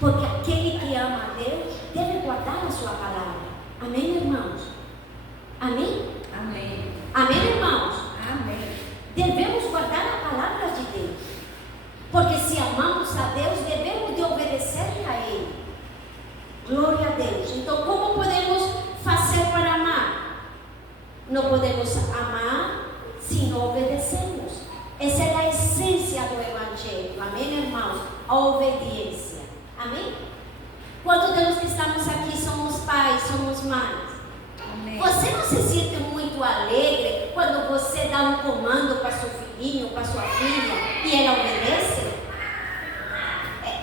Porque aquele que ama a Deus deve guardar a sua palavra. Amém, irmãos? Amém? Amém. Amém, irmãos? Amém. Devemos guardar a palavra de Deus. Porque se amamos a Deus, devemos de obedecer a Ele. Glória a Deus. Então, como podemos fazer para amar? Não podemos amar se não obedecemos. Essa é a essência do Evangelho. Amém, irmãos? A obediência. Amém? Quantos de nós que estamos aqui somos pais, somos mães? Amém. Você não se sente muito alegre quando você dá um comando para seu filhinho, para sua filha, e ela obedece?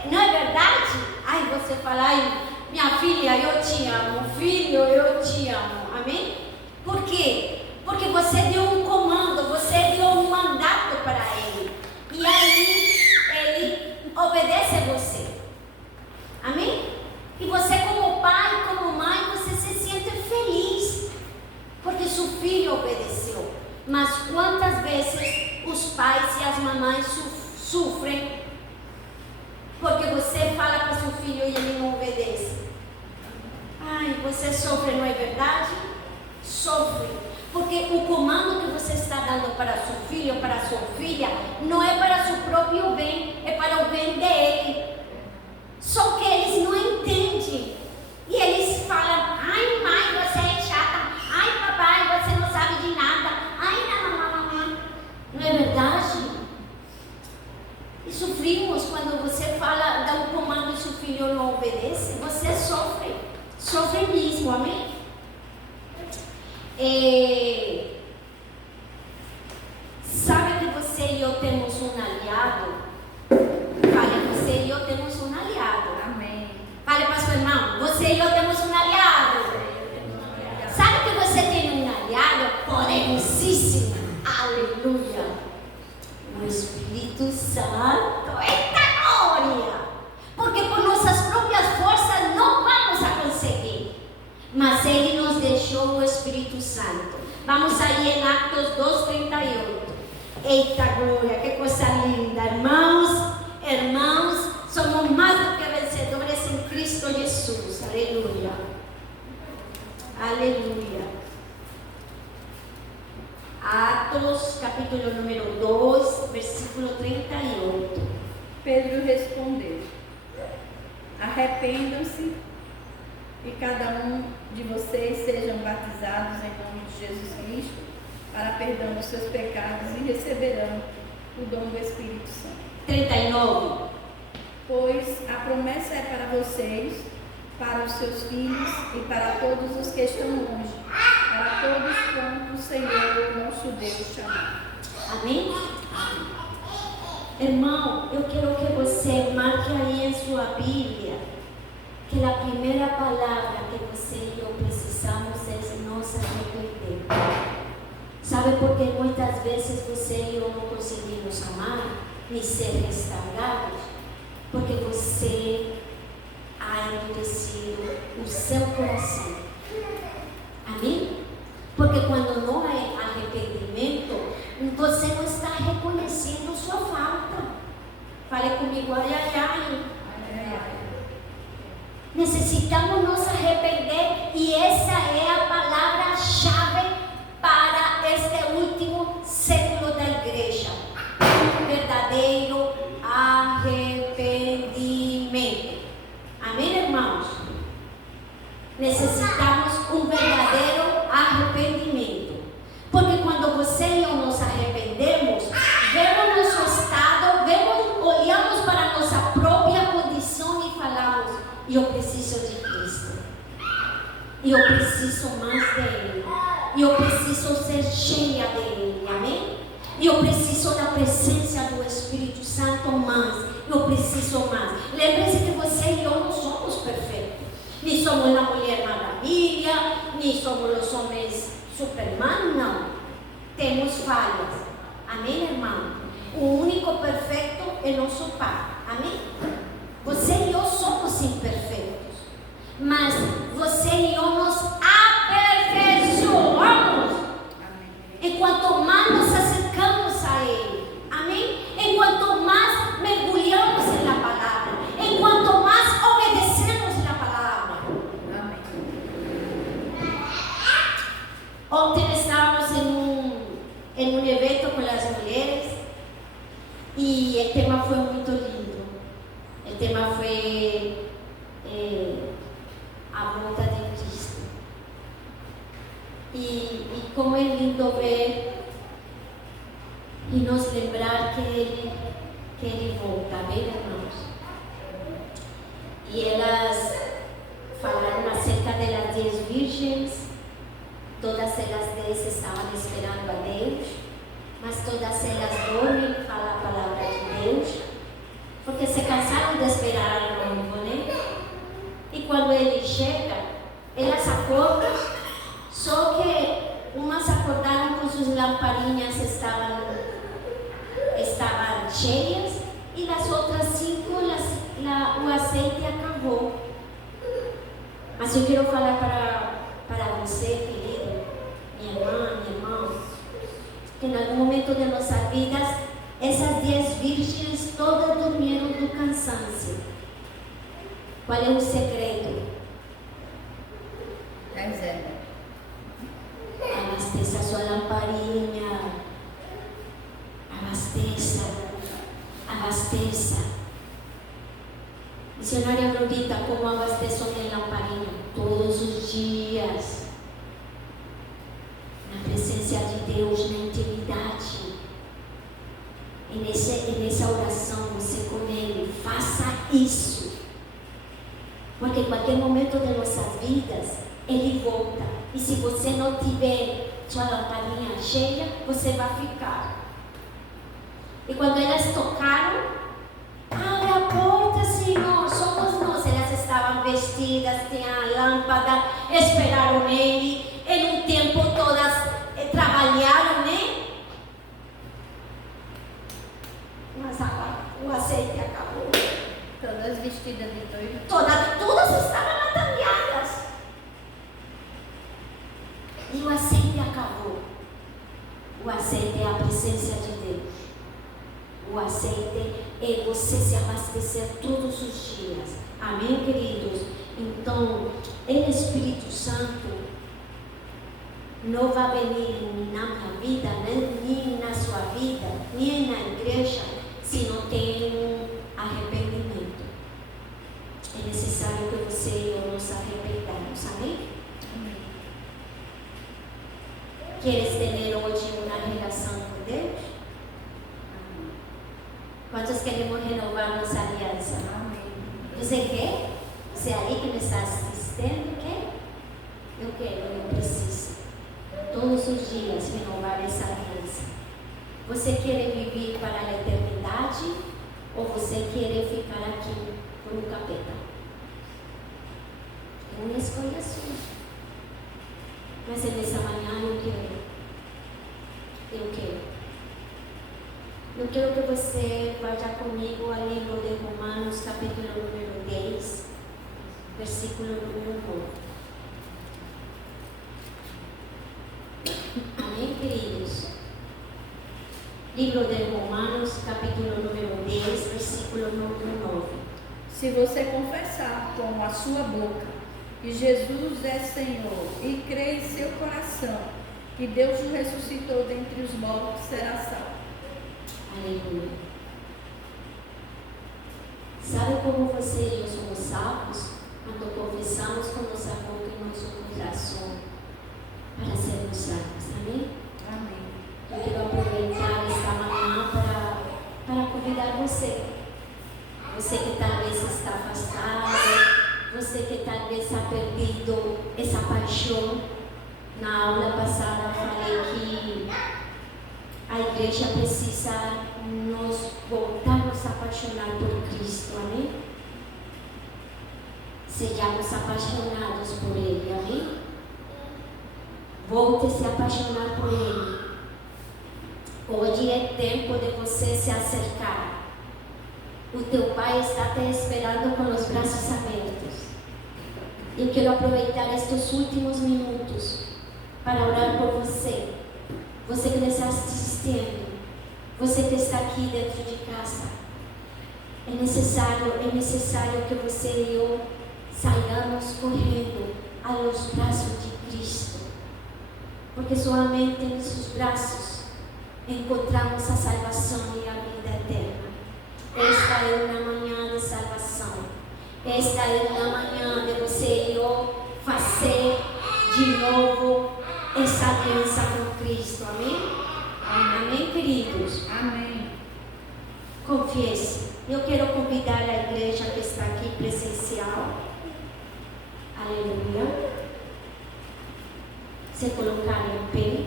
Não é verdade? Ai, você fala, ai, minha filha, eu te amo, filho, eu te amo. Amém? Por quê? Porque você deu um comando, você deu um mandato para ele. E aí, ele obedece a você. Amém? E você como pai, como mãe, você se sente feliz. Porque seu filho obedeceu. Mas quantas vezes os pais e as mamães sofrem porque você fala para seu filho e ele não obedece? Ai, você sofre, não é verdade? Sofre. Porque o comando que você está dando para seu filho, para sua filha, não é para seu próprio bem, é para o bem dele. Só que eles não entendem. E eles falam, ai mãe, você é chata. Ai papai, você não sabe de nada. Ai não. Não é verdade? E sofrimos quando você fala, dá um comando e seu filho não obedece. Você sofre. Sofre mesmo, amém? Sabe que você e eu temos um aliado? Fale, você e eu temos um aliado. Amém. Fale para seu irmão, você e eu temos um aliado. Sabe que você tem um aliado poderosíssimo? Aleluia. O Espírito Santo. Eita glória! Porque por nossas próprias forças não vamos a conseguir. Mas Ele nos deixou o Espírito Santo. Vamos aí em Atos 2:38. Eita glória, que coisa linda, irmãos. Irmãos, somos mais do que vencedores em Cristo Jesus. Aleluia. Aleluia. Atos, capítulo número 2, versículo 38. Pedro respondeu: arrependam-se e cada um de vocês sejam batizados em nome de Jesus Cristo para perdão dos seus pecados e receberão o dom do Espírito Santo. 39. Pois a promessa é para vocês, para os seus filhos e para todos os que estão longe, para todos quanto o Senhor, nosso Deus, chamar. Amém? Irmão, eu quero que você marque aí em sua Bíblia que a primeira palavra que você e eu precisamos é nos arrepender. Sabe por que muitas vezes você e eu não conseguimos amar nem ser restaurados? Porque você ha endurecido o seu coração. Amém? Porque quando não é arrependimento, você não está reconhecendo sua falta. Fale comigo, ai, ai, ai. Necessitamos nos arrepender e essa é a palavra-chave para este último século da igreja. Um verdadeiro arrependimento. Amém, irmãos? Necessitamos um verdadeiro arrependimento. Porque quando você e eu nos arrependemos, vemos nosso estado, olhamos para a nossa própria condição e falamos: eu preciso de Cristo. Eu preciso mais dele. Eu preciso ser cheia dele. Amém? Eu preciso da presença do Espírito Santo mais. Eu preciso mais. Lembre-se que você e eu não somos perfeitos. Nem somos a Mulher Maravilha, nem somos os homens Superman, não. Temos falhas. Amém, irmão? O único perfeito é nosso Pai. Amém? Você e eu somos imperfeitos. Mas você e eu nos aperfeiçoamos. Enquanto mais nos acercamos a Ele. Amém? Enquanto mais mergulhamos na palavra. Enquanto mais E como é lindo ver e nos lembrar que Ele volta, bem, irmãos? E elas falaram acerca das 10 virgens, todas elas 10 estavam esperando a Deus, mas todas elas dormem, falam a palavra de Deus, porque se cansaram de esperar ao noivo, né? E quando ele chega, elas acordam, só que umas acordaram com suas lamparinhas estavam cheias, e as outras 5 o azeite acabou. Mas eu quero falar para você, querido, minha irmã, meu irmão, que em algum momento de nossas vidas, essas 10 virgens todas dormiram do cansancio. Qual é o segredo? Reserva. Abasteça a sua lamparinha. Abasteça. Missionária Brunita, como abasteço minha lamparina? Todos os dias. Na presença de Deus, na intimidade. E nessa oração, você com Ele, faça isso. Porque em qualquer momento de nossas vidas, Ele volta. E se você não tiver sua lamparinha cheia, você vai ficar. E quando elas tocaram, abre a porta, Senhor, somos nós. Elas estavam vestidas, tinham a lâmpada, esperaram Ele. Em um tempo todas trabalharam, né? Mas agora o azeite acabou. Todas vestidas de noiva. Todas estavam ataviadas. E o azeite acabou. O azeite é a presença de Deus. O azeite é você se abastecer todos os dias. Amém, queridos? Então, o Espírito Santo não vai vir na minha vida, nem na sua vida, nem na igreja, se não tem um arrependimento. É necessário que você e eu nos arrependamos. Amém? Amém. Queres ter hoje uma relação com Deus? Quantos queremos renovar nossa aliança? Amém. Você quer? Você aí que me está assistindo, quer? Eu quero, eu preciso. Todos os dias renovar essa aliança. Você quer viver para a eternidade ou você quer ficar aqui por um capeta? É uma escolha sua. Mas nessa manhã eu quero. Eu quero que você vá comigo ao livro de Romanos, capítulo número 10, versículo número 9. Amém, queridos? Livro de Romanos, capítulo número 10, versículo número 9. Se você confessar com a sua boca que Jesus é Senhor e crer em seu coração que Deus o ressuscitou dentre os mortos, será salvo. Aleluia. Sabe como você e eu somos salvos? Quando confessamos com nossa boca e nosso coração para sermos salvos. Amém? Amém. Eu quero aproveitar esta manhã para convidar você. Você que talvez está afastado, você que talvez ha perdido essa paixão. Na aula passada eu falei que a igreja precisa nos voltar a nos apaixonar por Cristo, amém? Sejamos apaixonados por Ele, amém? Volte a se apaixonar por Ele. Hoje é tempo de você se acercar. O teu Pai está te esperando com os braços abertos. Eu quero aproveitar estes últimos minutos para orar por você. Você que está assistindo, você que está aqui dentro de casa, é necessário que você e eu saiamos correndo aos braços de Cristo, porque somente em seus braços encontramos a salvação e a vida eterna. Esta é uma manhã de salvação. Esta é uma manhã de você e eu fazer de novo aliança com Cristo. Amém? Amém, queridos? Amém. Confesse. Eu quero convidar a igreja que está aqui presencial. Aleluia. Se colocar em pé.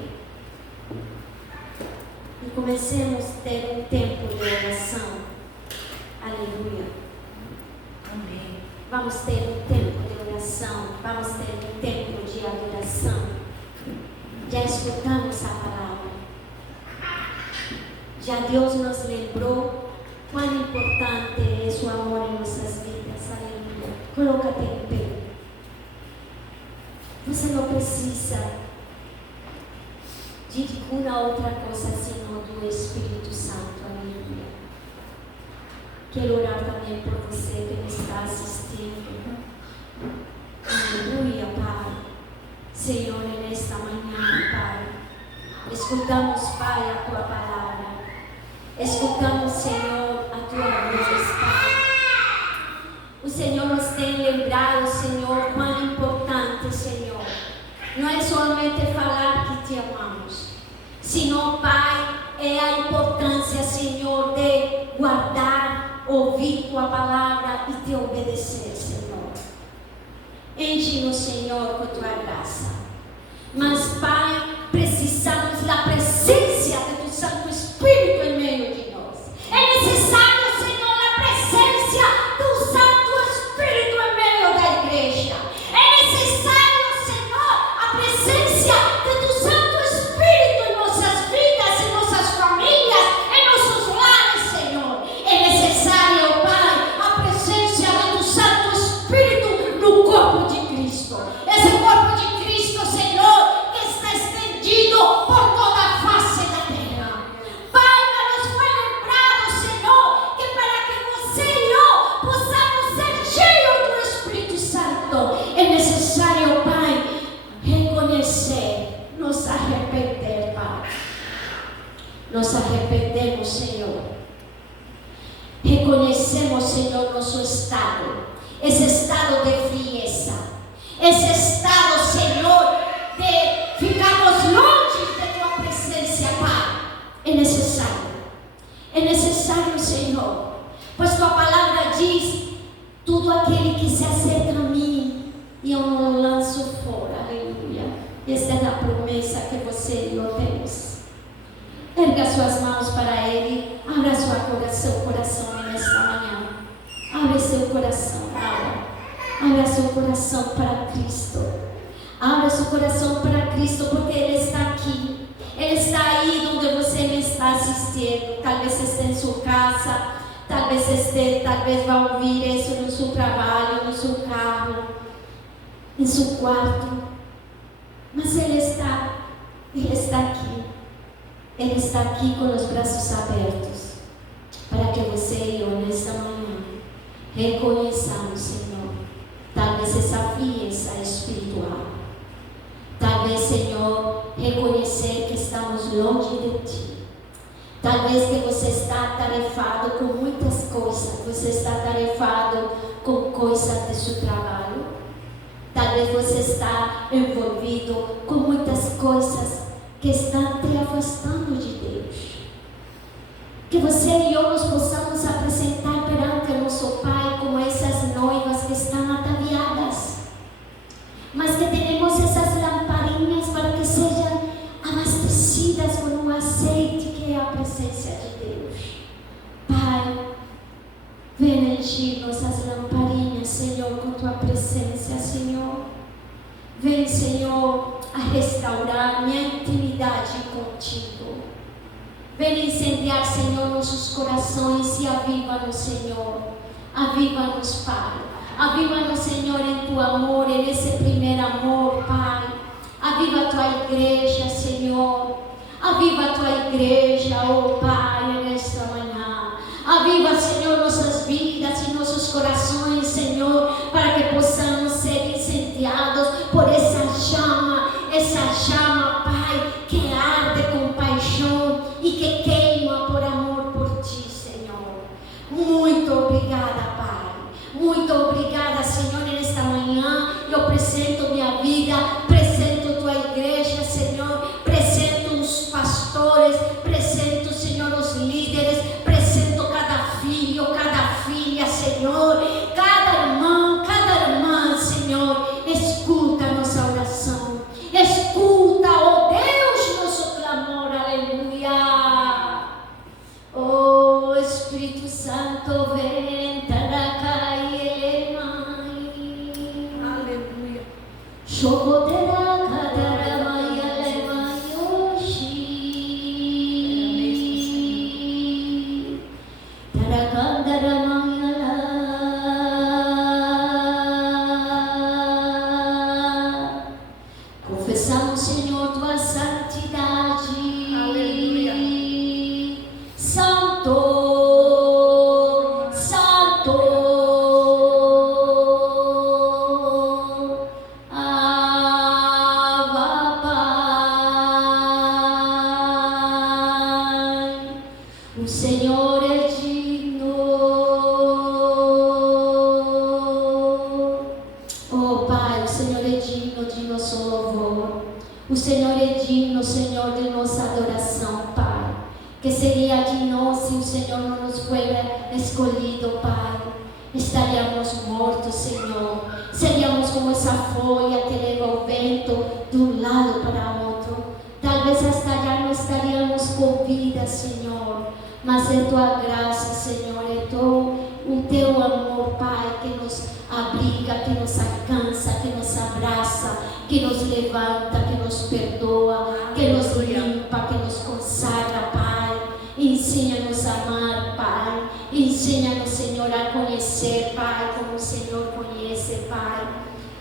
E comecemos a ter um tempo de oração. Aleluia. Amém. Vamos ter um tempo de oração. Vamos ter um tempo de adoração. Já escutamos a palavra. Já Deus nos lembrou quão importante é o amor em nossas vidas. Aleluia. Coloca-te em pé. Você não precisa de nenhuma outra coisa senão do Espírito Santo. Aleluia. Quero orar também por você que me está assistindo. Aleluia, Pai. Senhor, nesta manhã, Pai, escutamos, Pai, a Tua palavra. Escutamos, Senhor, a Tua voz, Pai. O Senhor nos tem lembrado, Senhor, quão importante, Senhor, não é somente falar que te amamos, senão, Pai, é a importância, Senhor, de guardar, ouvir Tua palavra e te obedecer, Senhor. Enche-nos, Senhor, com Tua graça. Mas, Pai, precisamos da presença do Santo Espírito em meio de nós. É necessário, Senhor, a presença do Santo Espírito em meio da igreja. É necessário, Senhor, a presença do Santo Espírito em nossas vidas, em nossas famílias, em nossos lares, Senhor. É necessário, Pai, a presença do Santo Espírito no corpo de Cristo. Esse corpo de Cristo, Senhor, que está estendido por toda a face da terra. Pai, mas nos foi lembrado, Senhor, que para que você e eu possamos ser cheios do Espírito Santo, é necessário, Pai, reconhecer, nos arrepender, Pai. Nos arrependemos, Senhor. Reconhecemos, Senhor, nosso estado. Esse estado de frieza. Esse estado, Senhor, de ficarmos longe de Tua presença, Pai. É necessário. É necessário, Senhor. Pois Tua palavra diz: tudo aquele que se acerca a mim, eu não lanço fora. Aleluia. Esta é a promessa que você e eu temos. Erga suas mãos para Ele. Abra seu coração nesta manhã. Abra seu coração. Abra seu coração para Cristo. Abra seu coração para Cristo, porque Ele está aqui. Ele está aí onde você me está assistindo. Talvez esteja em sua casa. Talvez vá ouvir isso no seu trabalho, no seu carro, em seu quarto. Mas Ele está aqui. Ele está aqui com os braços abertos, para que você e eu, nesta manhã, reconheçamos, Senhor, talvez essa frieza espiritual. Talvez, Senhor, reconhecer que estamos longe de Ti. Talvez que você está atarefado com muitas coisas. Você está atarefado com coisas do seu trabalho. Talvez você está envolvido com muitas coisas que estão te afastando de Deus. Que você e eu nos possamos apresentar perante o nosso Pai como essas noivas que estão ataviadas, mas que tenemos essas lamparinhas para que sejam abastecidas com um azeite que é a presença de Deus. Pai, vem encher nossas lamparinhas, Senhor, com Tua presença, Senhor. Vem, Senhor, a restaurar minha intimidade contigo. Vem incendiar, Senhor, nossos corações e aviva-nos, Senhor. Aviva-nos, Pai. Aviva-nos, Senhor, em Teu amor, em esse primeiro amor, Pai. Aviva a Tua igreja, Senhor. Aviva a Tua igreja, oh Pai, nesta manhã. Aviva, Senhor, nossas vidas e nossos corações, Senhor, para que possamos ser incendiados por essa chama, Pai, que arde com paixão e que queima por amor por Ti, Senhor. Muito obrigada, Pai. Muito obrigada, Senhor, nesta manhã. Eu apresento Shogodera kadara maya lema yoshi. Tarakandara maya la. Confessamos, Senhor, tua santidade. Aleluia. Santo, Santo. Abba, Pai. O Senhor é digno. Oh Pai, o Senhor é digno de nosso louvor. O Senhor é digno, Senhor, de nossa adoração, Pai. Que seria de nós se o Senhor não nos fuera escolhido, Pai? Estaríamos mortos, Senhor. Seríamos como essa folha que leva o vento de um lado para outro. Talvez hasta já não estaríamos com vida, Senhor. Mas é tua graça, Senhor, é o teu amor, Pai, que nos abriga, que nos alcança, que nos abraça, que nos levanta, que nos perdoa, que nos limpa, que nos consagra, Pai. Ensina-nos a amar, Pai. Ensina-nos, Senhor, a conhecer, Pai, como o Senhor conhece, Pai.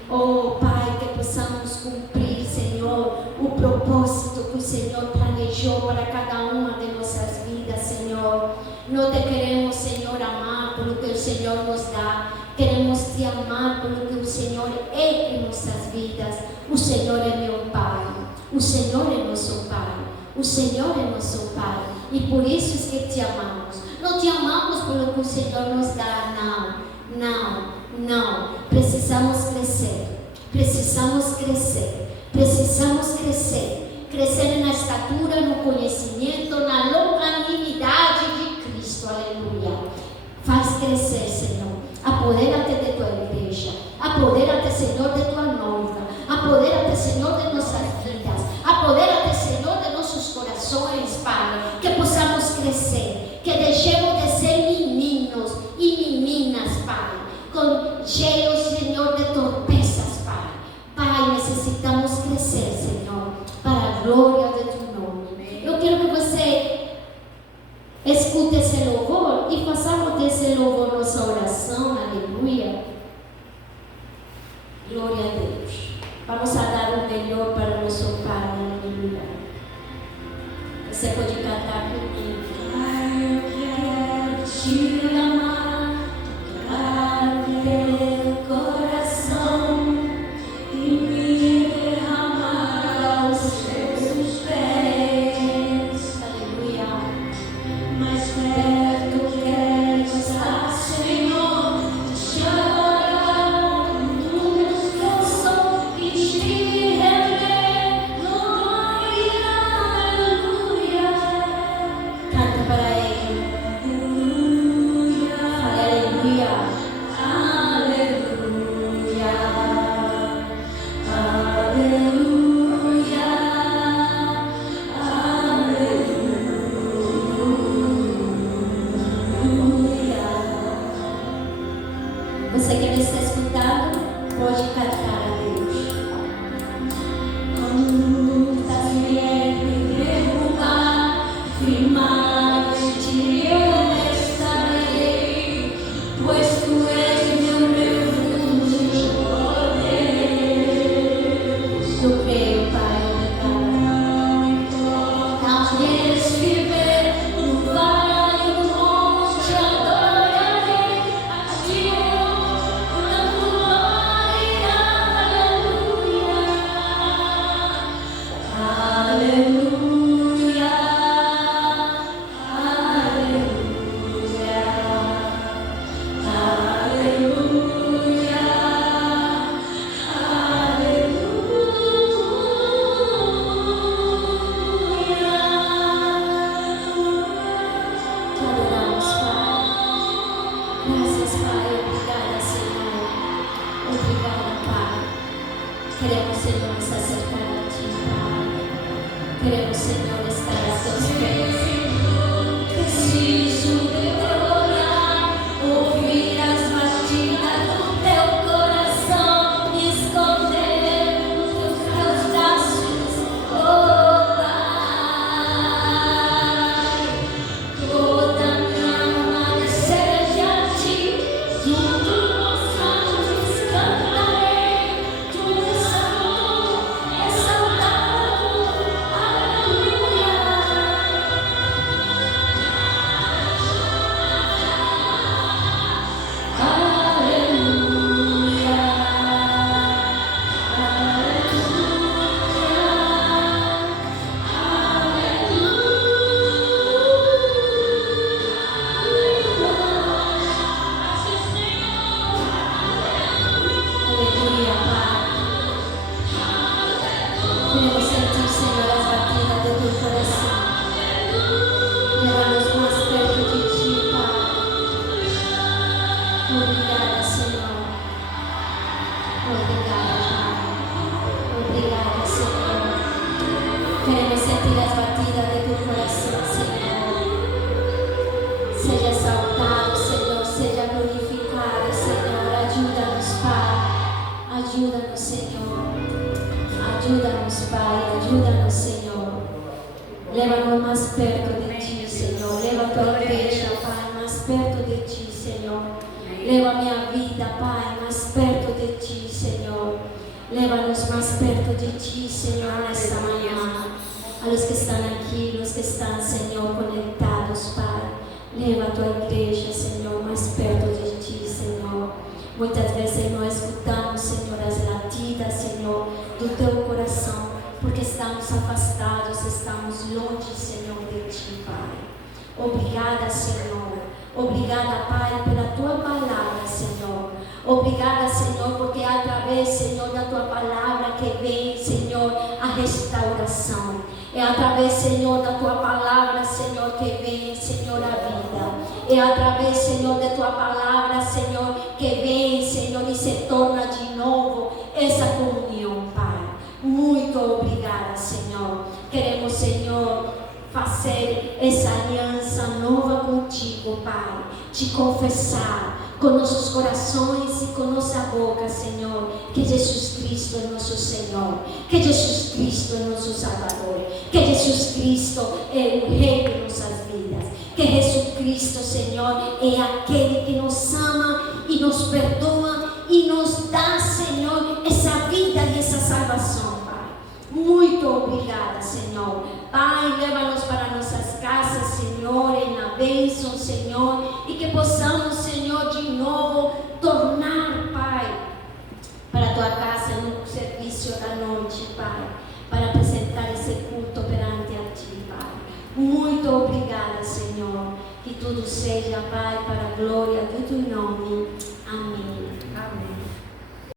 Oh, Pai, que possamos cumprir, Senhor, o propósito que o Senhor planejou para cada uma de nossas vidas, Senhor. Não te queremos, Senhor, amar pelo que o Senhor nos dá. Queremos te amar pelo que o Senhor é em nossas vidas. O Senhor é meu Pai. O Senhor é nosso Pai. O Senhor é nosso Pai. E por isso é que te amamos. Não te amamos pelo que o Senhor nos dá, não. Não. Não, precisamos crescer, precisamos crescer, precisamos crescer, crescer na estatura, no conhecimento, na longanimidade de Cristo, aleluia. Faz crescer, Senhor, apodera-te de tua igreja, apodera-te, Senhor, de tua noiva, apodera-te, Senhor, de nossas vidas, apodera-te, Senhor, de nossos corações, Pai, que possamos crescer, que deixemos de ser meninos e meninas, Pai, cheios, Senhor, de torpezas, Pai. Pai, necessitamos crescer, Senhor, para a glória de tu nome. Eu quero que você escute esse louvor e façamos desse louvor nossa oração, aleluia. Glória a Deus. Vamos a dar o melhor para o nosso Pai, aleluia. Você pode cantar comigo. Pai, eu quero te amar. Teu coração e me derramar aos teus pés, aleluia. Mais perto quero estar, Senhor, te adorar no meu coração e te render, glória, aleluia. Canta para Ele, aleluia, aleluia. Você que me está escutando, pode cantar a Deus. Quando estás vindo me derrubar, firmado em ti eu estarei, pois tu és meu refúgio, ó Deus. Eu creio, Pai, não queres viver no vale do monte, adorarei a ti, na glória, aleluia, aleluia, aleluia, te adoramos, Pai. Graças, Pai. Obrigada, Senhor. Obrigada, Pai. Queremos, Senhor, nos acercar a Ti, Pai. Queremos, Senhor, estar a Teus pés. Preciso de Teu olhar, ouvir as batidas do Teu coração, me esconder Queremos sentir, Senhor, as batidas do teu coração. Leva-nos mais perto de ti, Pai. Obrigada, Senhor. Obrigada, Pai. Obrigada, Senhor. Queremos sentir as batidas do teu coração, Senhor. Seja exaltado, Senhor. Seja glorificado, Senhor. Ajuda-nos, Pai. Ajuda-nos, Senhor. Ajuda-nos, Pai. Ajuda-nos, Senhor. Leva-nos mais perto de ti, Senhor. Leva a tua igreja, Pai, mais perto de ti, Senhor. Leva a minha vida, Pai, mais perto de ti, Senhor. Leva-nos mais perto de ti, Senhor, nesta manhã. A los que estão aqui, los que estão, Senhor, conectados, Pai. Leva a tua igreja, Senhor, mais perto de ti, Senhor. Muitas vezes nós escutamos, Senhor, as latidas, Senhor, do teu coração, porque estamos afastados, estamos longe, Senhor, de ti, Pai. Obrigada, Senhor. Obrigada, Pai, pela tua palavra, Senhor. Obrigada, Senhor, porque é através, Senhor, da tua palavra que vem, Senhor, a restauração. É através, Senhor, da tua palavra, Senhor, que vem, Senhor, a vida. É através, Senhor, da tua palavra, Senhor, que vem, Senhor, e se torna de novo essa comunhão, Pai. Muito obrigada, Senhor. Queremos, Senhor, fazer essa aliança nova contigo, Pai. Te confessar com nossos corações e com nossa boca, Senhor, que Jesus Cristo é nosso Senhor, que Jesus Cristo é nosso Salvador, que Jesus Cristo é o Rei de nossas vidas, que Jesus Cristo, Senhor, é aquele que nos ama e nos perdoa e nos dá, Senhor, essa vida e essa salvação, Pai. Muito obrigada, Senhor. Pai, leva-nos para nossas casas, Senhor, e na bênção, Senhor, e que possamos, Senhor, de novo tornar, Pai, para a tua casa no serviço da noite, Pai, para apresentar esse culto perante a ti, Pai. Muito obrigada, Senhor. Que tudo seja, Pai, para a glória do teu nome. Amém.